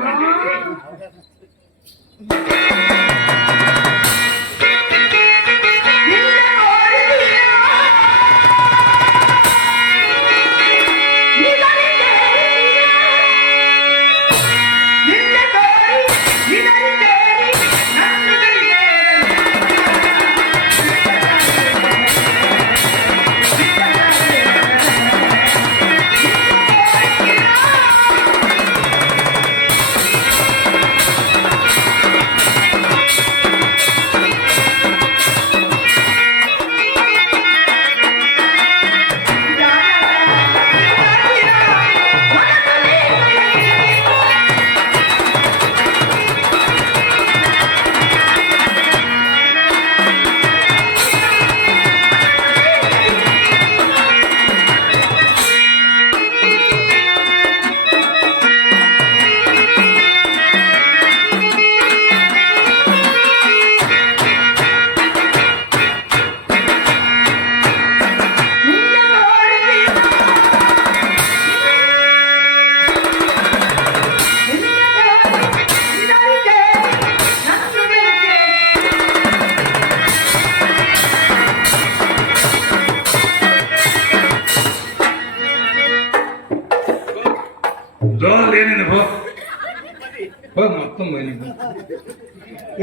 మొత్తం పోయింది.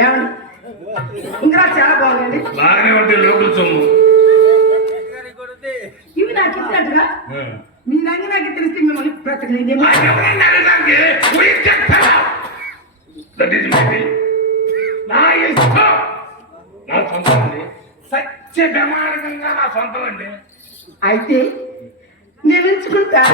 ఏమండి ఇంకా చాలా బాగుందండి. బాగానే ఉంటే లోపల సొమ్ము. ఇవి నాకు ఇచ్చినట్టుగా మీ రంగు నాకు తెలిస్తే మిమ్మల్ని బ్రతకలేదేమో. నా ఇష్టం, నా సొంతం అండి, సత్య ప్రమాణంగా నా సొంతం అండి. అయితే నేను ఎంచుకుంటా.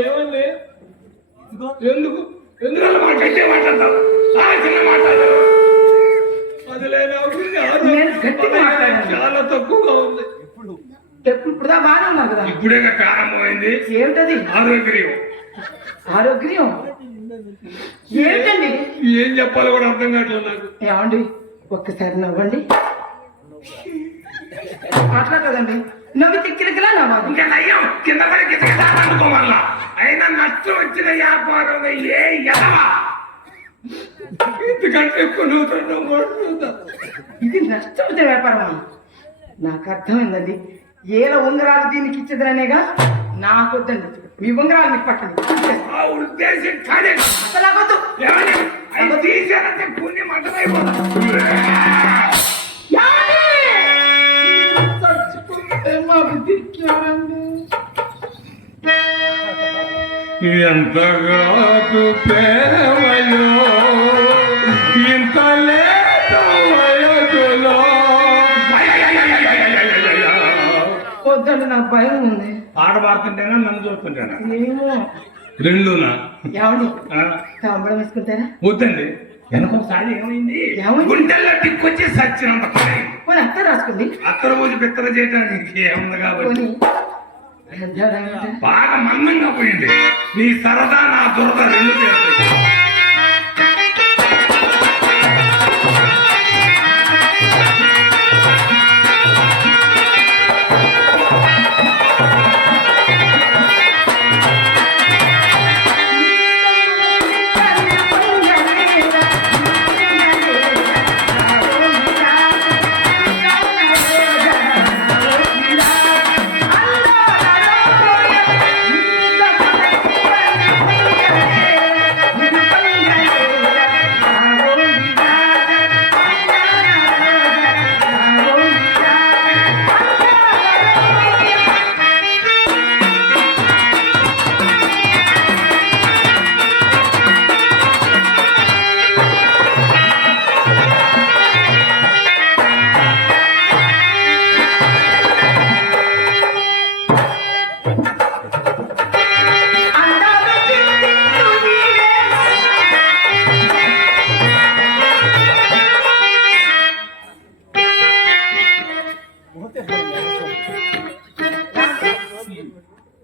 ఏమండి, ఎందుకు ఎందుకలా మాట్లాడితే మాట్లాడతావు? చిన్న మాట్లాడు, అది చాలా తక్కువగా ఉంది. ఇప్పుడు బాగానే ఉన్నారు కదా. ఇప్పుడే ప్రారంభమైంది. ఏమిటది? ఆరోగ్యం. ఆరోగ్యం ఏమిటండి? ఏం చెప్పాలో కూడా అర్థం కావట్లేదు నాకు. ఏమండి ఒక్కసారి నవ్వండి. అట్లా కదండి, నవ్వి తిక్కిలకిలా నవ్వాలి. ఇంకా నయ్యం కింద పడి కింద అయినా నష్టం వచ్చిన వ్యాపారం ఏ ఎదవా ఇంతకంటే ఎక్కువ నవ్వుతున్నా. ఇది నష్టం వచ్చిన వ్యాపారం. నాకు అర్థమైందండి. ఏల ఉంగరాలు దీనికి ఇచ్చేదనేగా. నాకు వద్దండి, మీ ఉంగరాలు మీకు పట్టండి. ఆ ఉద్దేశం కాదే. అసలు అవ్వద్దు. తీసారంటే పుణ్యం అర్థమైపోతా. ఎంతగా ప్రేమయో ఇంత వద్దండి నాకు భయం ఉంది. పాట పాడుతుంటేనా నన్ను చూస్తుంటేనా? ఏమో రెండునా? ఏమండి ఆ, తాంబూలం వేసుకుంటారా? వద్దండి. వెనకొకసారి ఏమైంది, ఏమైంది? గుండెల్లో టిక్కొచ్చి సచ్చినంత పని. పోనీ అత్త రాసుకోండి. అత్తరు పూజ పిత్తర చేయడానికి ఏముంది కాబట్టి పోనీ దేవుడు ఏమంటారు? బాగా మందంగా పోయింది. నీ సరదా నా దురద రెండు పేరుతాయి.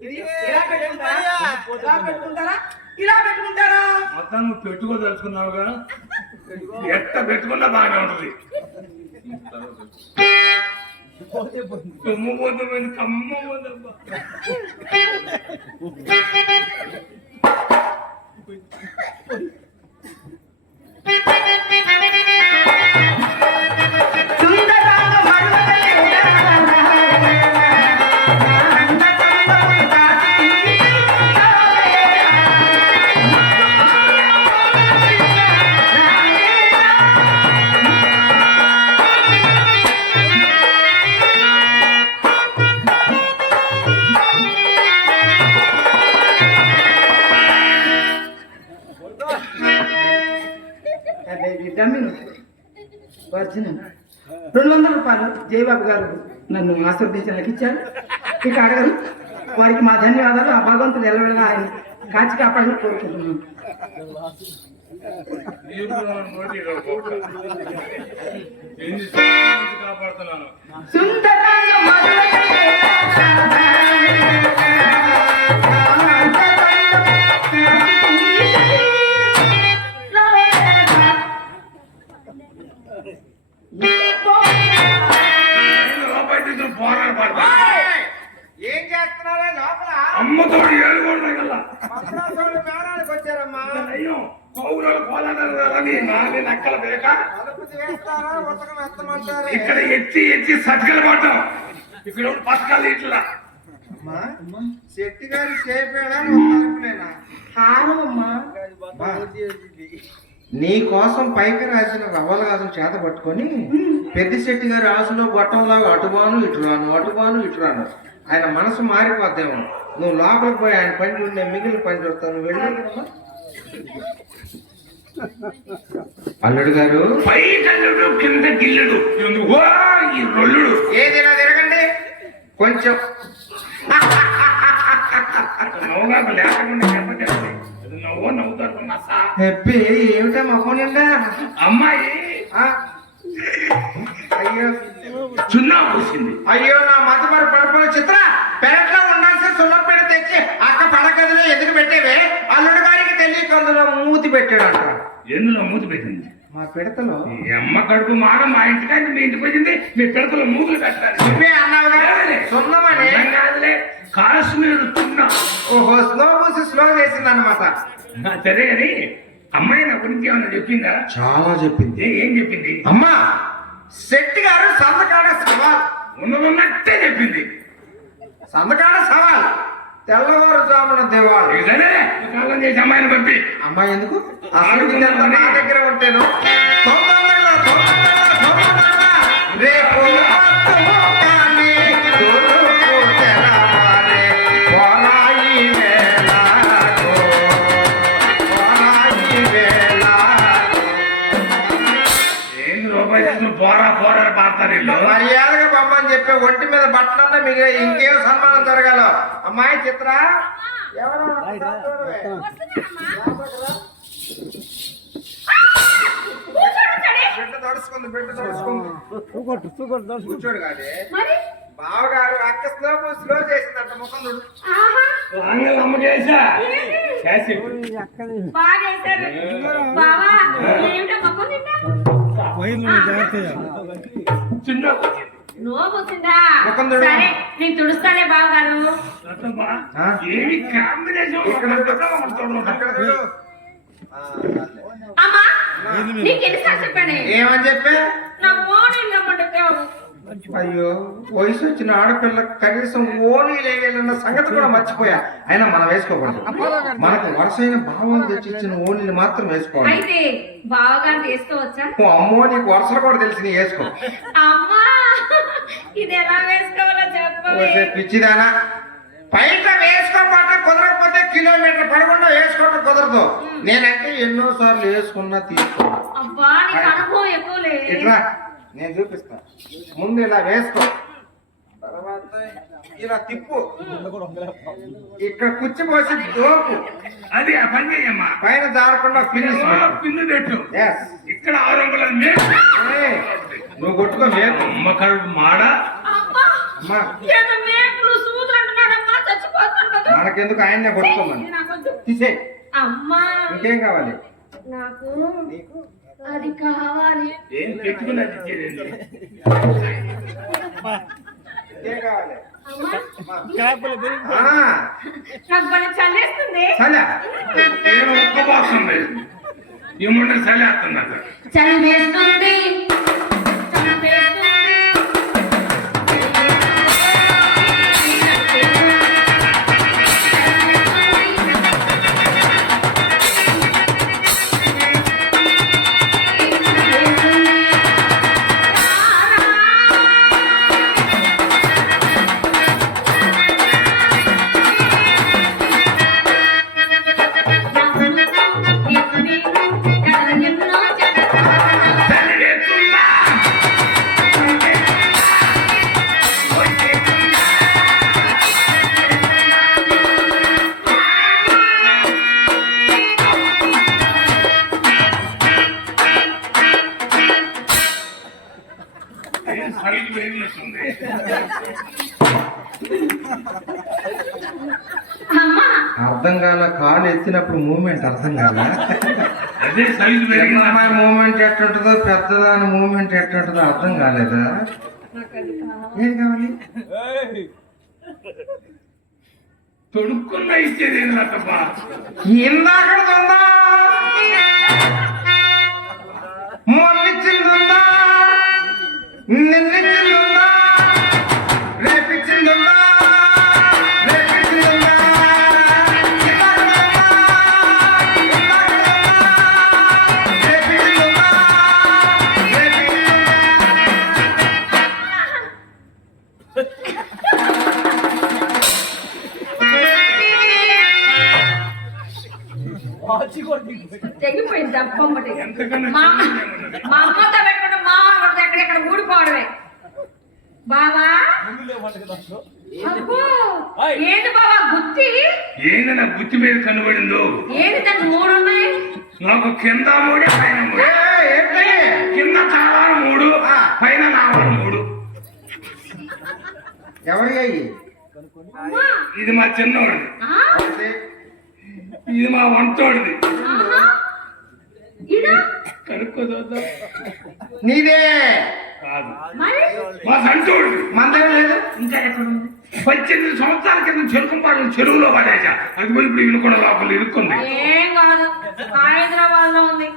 ఇది ఇలా పెట్టుకుంటారా? ఇలా పెట్టుకుంటారా? ఇలా పెట్టుకుంటారా? మొత్తం నువ్వు పెట్టుకోదలుచుకున్నావుగా, ఎట్ట పెట్టుకున్నా బాగానే ఉంటుంది. సొమ్ము పోతుంది, కమ్మ పోతుందబ్బా. సుందరాంగ మరువలేదా? అంతకందము దాటి అదే డమ్మిను ఒరిజినల్ 200 రూపాయలు జయబాబు గారు నన్ను ఆశీర్వదించడానికి ఇచ్చారు. ఇక అడగరు. వారికి మా ధన్యవాదాలు. ఆ భగవంతుడు ఎల్లవేళలా ఆయన కాచి కాపాడని కోరుకుంటున్నాను. కాపాడుతున్నాను. సుందరాంగ మధురలేదా? రూపాయి తీసుకుని పోరాడు పాడతా. ఏం చేస్తున్నారా లోపల? అమ్మతో ఏడుకోవడం కల్లా పద్మాసోళ్ళు మేళానికి వచ్చారమ్మా. అయ్యో కౌరలు కోలాడని నాని నక్కల బేక తలుపు వేస్తారా ఉతకం ఎత్తమంటారు? ఇక్కడ ఎత్తి ఎత్తి సతికలు పడ్డాం. ఇక్కడ పథకాలు ఇట్లా అమ్మా శెట్టి గారి చేపేడా తలుపులేనా? హారమమ్మా. నీ కోసం పైకి రాసిన రవ్వల గాజులు చేత పట్టుకొని పెద్ద శెట్టి గారి ఆశలో గొట్టంలాగా అటుబాను ఇటురాను అటుబాను ఇటురాను. ఆయన మనసు మారిపోద్దేమో. నువ్వు లోపలికి పోయి ఆయన పని ఉండే మిగిలిన పని చూస్తాను. వెళ్ళి అల్లుడు గారు, పై కల్లుడు కింద గిల్లుడు ఓ ఈ రొల్లుడు ఏదైనా తిరగండి కొంచెం. నవ్వుగా లేకుండా చెప్పండి. నవ్వు నవ్వుతాడు హెప్పి ఏమిటా మొహం నిండా? అమ్మాయి ఆ? అయ్యో చున్నా పూసింది. అయ్యో నా మత మరి పడుపుల చిత్ర పెరట్లో ఉండాల్సిన సున్నం పెడ తెచ్చి అక్క పడగదిలో ఎదురు పెట్టేవే. అల్లుడు గారికి తెలియక అందులో మూతి పెట్టాడంట. ఎందులో మూతి పెట్టింది? మా పిడతలో ఈ అమ్మ కడుపు మార మా ఇంటికాంచి మీ ఇంటికి వచ్చింది. మీ పిడతలో మూతులు పెట్టాలి. నువ్వే అన్నావుగా సున్నమని. అర్థం కాదులే, కాశ్మీర్ చున్నా. ఓహో స్లో మూసి స్లో చేసింది అనమాట. సరే అని అమ్మాయి నా గురించి ఏమన్నా చెప్పిందా? చాలా చెప్పింది. ఏం చెప్పింది? అమ్మా శెట్టి గారు సంతకాడ సవాల్ ఉన్నదన్నట్టే చెప్పింది. సంతకాడ సవాల్ తెల్లవారుజామున దేవాలు. ఇక సరేలే, కాలం చేసి అమ్మాయిని పంపి. అమ్మాయి ఎందుకు? అసలు ఇదంతా నా దగ్గర ఉంటేను తొందరగా రేపు వస్తువు కానీ తొలుపు తెరవాలి. పోరాయి వేళకు, పోరాయి వేళకు. ఏంది రూపాయి తీసుకుని పోరా పోరా పాడతారు వీళ్ళు. మర్యాదగా పంపని చెప్పి చెప్పే ఒంటి మీద బట్టలన్నా మీకు ఇంకేం సన్మానం జరగాల. అమ్మాయి చిత్ర ఎవరు బిడ్డ తడుచుకుంది కూర్చోడు కాదే. బావగారు అక్క స్లో చేసిందంట ముఖం చూడు. అమ్మకేసా చిన్న సరే నేను తుడుస్తానే బావగారు. ఏమి కాంబినేషన్ అక్కడ చూడు. అమ్మా నీకు ఎన్నిసార్లు చెప్పాను ఏమని చెప్పే? నా మార్నింగ్ రమ్మంటే అయ్యో వయసు వచ్చిన ఆడపిల్ల కనీసం ఓనీ లేగలన్న సంగతి కూడా మర్చిపోయా. అయినా మనం వేసుకోకూడదు. మనకు వరుసైన భావం తెచ్చి ఇచ్చిన ఓనీని మాత్రం వేసుకోవాలి. అయితే బావగారు వేసుకోవచ్చా? అమ్మో నీకు వరుసలు కూడా తెలిసి నీ వేసుకో. అమ్మా ఇది ఎలా వేసుకోవాలో చెప్పవే. పిచ్చిదానా బయట వేసుకోపాట కుదరకపోతే కిలోమీటర్ పడకుండా వేసుకోవటం కుదరదు. నేనంటే ఎన్నో సార్లు వేసుకున్నా తీసుకో. అబ్బా నీకు అనుభవం ఎక్కువలే. ఇట్లా నేను చూపిస్తా. ముందు ఇలా వేసుకో, తర్వాత ఇలా తిప్పు, ఇక్కడ కుచ్చి పోసి దోపు. అది ఆ పని చేయమ్మా. పైన జారకుండా ఫినిష్ పిన్ను పెట్టు. ఇక్కడ 6 అంగుళాలు నువ్వు కొట్టుకో. మేపు అమ్మ కడుపు మాడ. అమ్మా ఏదో మేకులు సూదులు అంటున్నాడమ్మా, చచ్చిపోతాను కదా. మనకెందుకు ఆయన్నే కొట్టుకోమని నాకొద్దు. తీసే. అమ్మా ఇంకేం కావాలి నాకు? నీకు అది కావాలి. ఏం పెట్టుకున్నది ఇచ్చేదండి. ఇంకేం కావాలి? అమ్మా ఆ, నాకు భలే చల్లేస్తుంది. సరే. ఏమో ఒక్క బాక్స్ ఉంది. ఏమంటే చల్లేస్తున్నారు. చలి వేస్తుంది, చలి వేస్తుంది. సైజు పెరిగినట్టుంది. అర్థం కాల. కాలు ఎత్తినప్పుడు మూమెంట్ అర్థం కాల. అదే సైజు పెరిగిన అమ్మాయి మూమెంట్ ఎట్టుంటుందో పెద్దదాని మూమెంట్ ఎట్టుంటుందో అర్థం కాలేదా? ఏం కావాలి? తొడుక్కున్న ఇచ్చేది ఏం లేదబ్బా. ఇందాకడుందా, మొన్నిచ్చిందుందా, నిన్నిచ్చిందుందా, రేపిచ్చిందుందా, రేపిచ్చిందుందా, ఇందాకడుందా, ఇందాకడుందా, రేపిచ్చిందుందా, తెగిపోయింది అప్పమ్మటి. ఎంతకన్నా మా చిన్నది మా అమ్మతో పెట్టుకుంటే మా ఎక్కడెక్కడ ఊడిపోవడమే. బావా అబ్బో, ఏంటి బావా గుత్తి? ఏంది నా బుద్ధి మీద కనబడిందో. ఏంటి దానికి 3 ఉన్నాయి? నాకు కింద 3 పైన 3. ఏంటి? కింద కావాలి 3, పైన నావాలి 3. ఎవరి అయ్యి? అమ్మా, ఇది మా చిన్నోడిది, ఆ? ఇది మా వంటోడిది. ఆహా. ఇదా? కనుక్కోదా? నీదే కాదు, మరి మా సంటోడిది. మందేం లేదు. ఇంకా ఎక్కడ ఉంది? 18 సంవత్సరాల కింద చెరుకుంపాడు చెరువులో పడేసా. అది పోయి ఇప్పుడు ఇనుకున్న లోపల ఇరుక్కుంది. ఏం కాదు, హైదరాబాద్ లో ఉంది.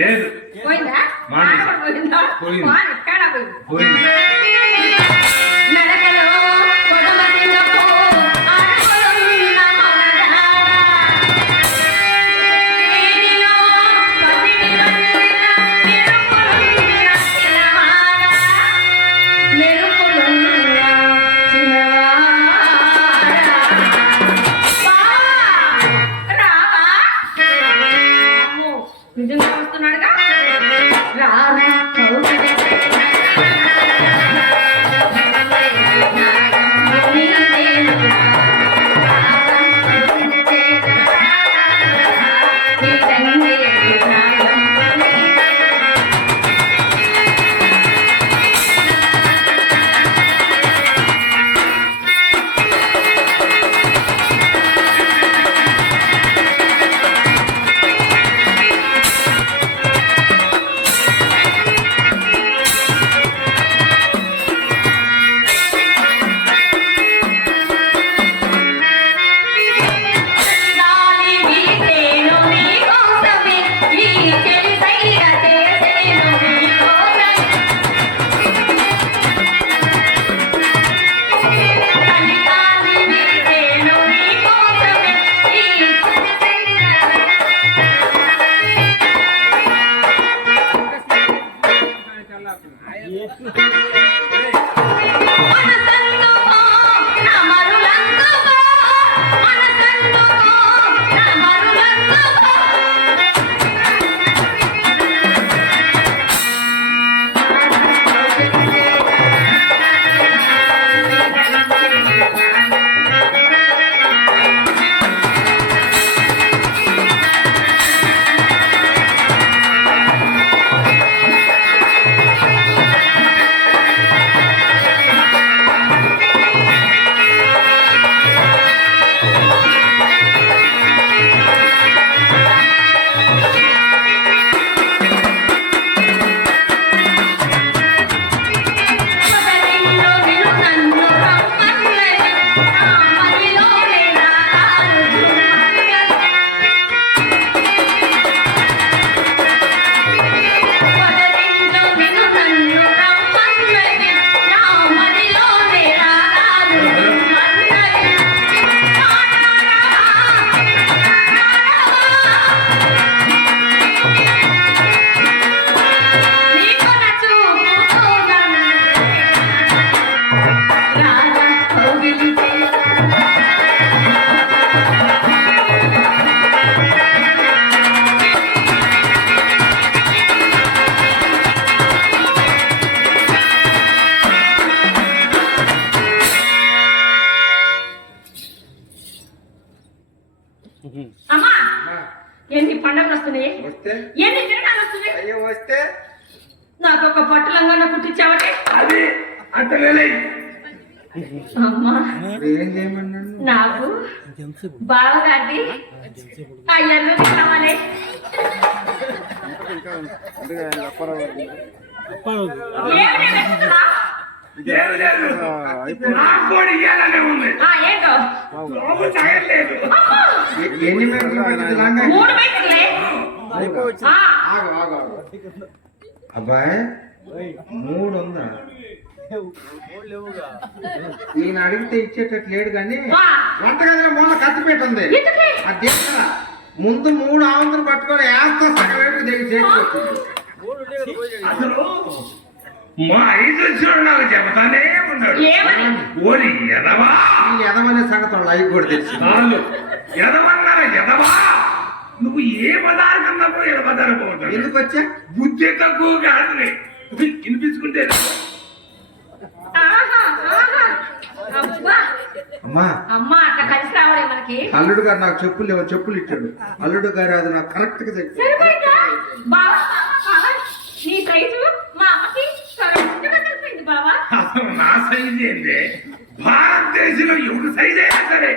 లేదు పోయిందా? మానేసి. ఆడ పోయిందా? పోయింది. వాడు ఎక్కడ పోయింది? పోయింది. నడకలో కొడమతినకు ఆడకొలున్న మొనగాడా. నీటిలో పసిడిరొల్లిన మెరుపులున్న చిన్నవాడా. మెరుపులున్న చిన్నవాడా. రావా? అమ్మో, నిజంగా వస్తున్నాడుగా. రారా కౌగిలింతేనా. అమ్మా ఎన్ని పండుగలు వస్తున్నాయి, వస్తే ఎన్ని తిరణాలు వస్తున్నాయి. అయ్యో వస్తే నాకు ఒక పట్టు లంగా కుట్టించావటే. అది అంత నెలై అమ్మా ఏం చేయమన్నాను? నాకు బావగారి అయ్యను కావాలి. ఏమిటి వెతుకుతున్నా? లేదు లేదు నాకు కూడా ఇయ్యాలనే ఉంది. ఏంటో లోపు తగలేదు. అమ్మా, ఎన్ని మీటర్లు పెట్టింది లాగా? 3 మీటర్లే. ఆ, ఆగు ఆగు ఆగు. అబ్బాయి 3 ఉందా? ఈయన అడిగితే ఇచ్చేటట్టు లేడు కానీ ఆ, వంటగదిలో మూల కత్తిపేట ఉంది. ఎందుకే? అది తీసుకురా. ముందు 3 ఆవంతులు పట్టుకొని వేస్తా సగం వైపు దగ్గర చేతికి అసలు మా ఐదు వచ్చినాడు నాకు చెబుతానే ఉన్నాడు. ఏమని? ఓరి ఎదవా ఈ ఎదవనే సంగతి వాళ్ళు అవి కూడా తెలుసు. చాలు ఎదవన్నా ఎదవా నువ్వు ఏ పదార్థం తప్ప ఏ పదార్థం పోతాడు. ఎందుకు వచ్చా? బుద్ధి తక్కువ కాదు వినిపించుకుంటే ఆహా, ఆహా. అబ్బా, అమ్మా అమ్మా అట్లా కలిసి రావడే మనకి. అల్లుడు గారు నాకు చెప్పులు లేవు, చెప్పులు ఇచ్చాడు. అల్లుడు గారు అది నాకు కరెక్ట్ గా చెప్పాడు. సరిపోయిందా? బావా, బావా, నీ సైజు మా అమ్మకి కరెక్ట్గా సరిపోయింది బావా. అసలు నా సైజ్ ఏంటి? భారతదేశంలో ఎవరు సైజ్ అయినా సరే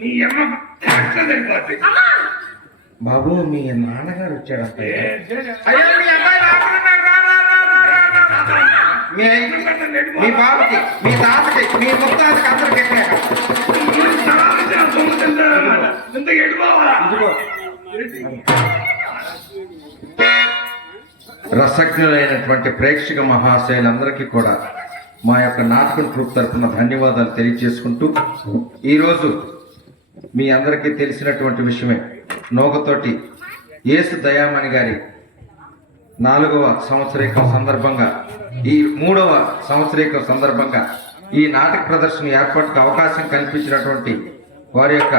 నీ అమ్మ కరెక్ట్ సరిపోతుంది. అమ్మా, బాబు మీ నాన్నగారు వచ్చాడు అబ్బాయి. ఏ, అయ్యో మీ అబ్బాయి రాకున్నాడు. రా, రా, రా, రా, రా, రా, రా. మీ బాబుకి, మీ తాతకి, మీ ముత్తాతకి అందరికి ఎక్కాక. ఇంత ఎడిపోవాలా? ఇదిగో రసజ్ఞులైనటువంటి ప్రేక్షక మహాశయులందరికీ కూడా మా యొక్క నాటకం ట్రూప్ తరఫున ధన్యవాదాలు తెలియజేసుకుంటూ, ఈరోజు మీ అందరికీ తెలిసినటువంటి విషయమే, నోగతోటి యేసు దయామణి గారి 4వ సంవత్సరీకం సందర్భంగా, ఈ 3వ సంవత్సరీకం సందర్భంగా ఈ నాటక ప్రదర్శన ఏర్పాటుకు అవకాశం కల్పించినటువంటి వారి యొక్క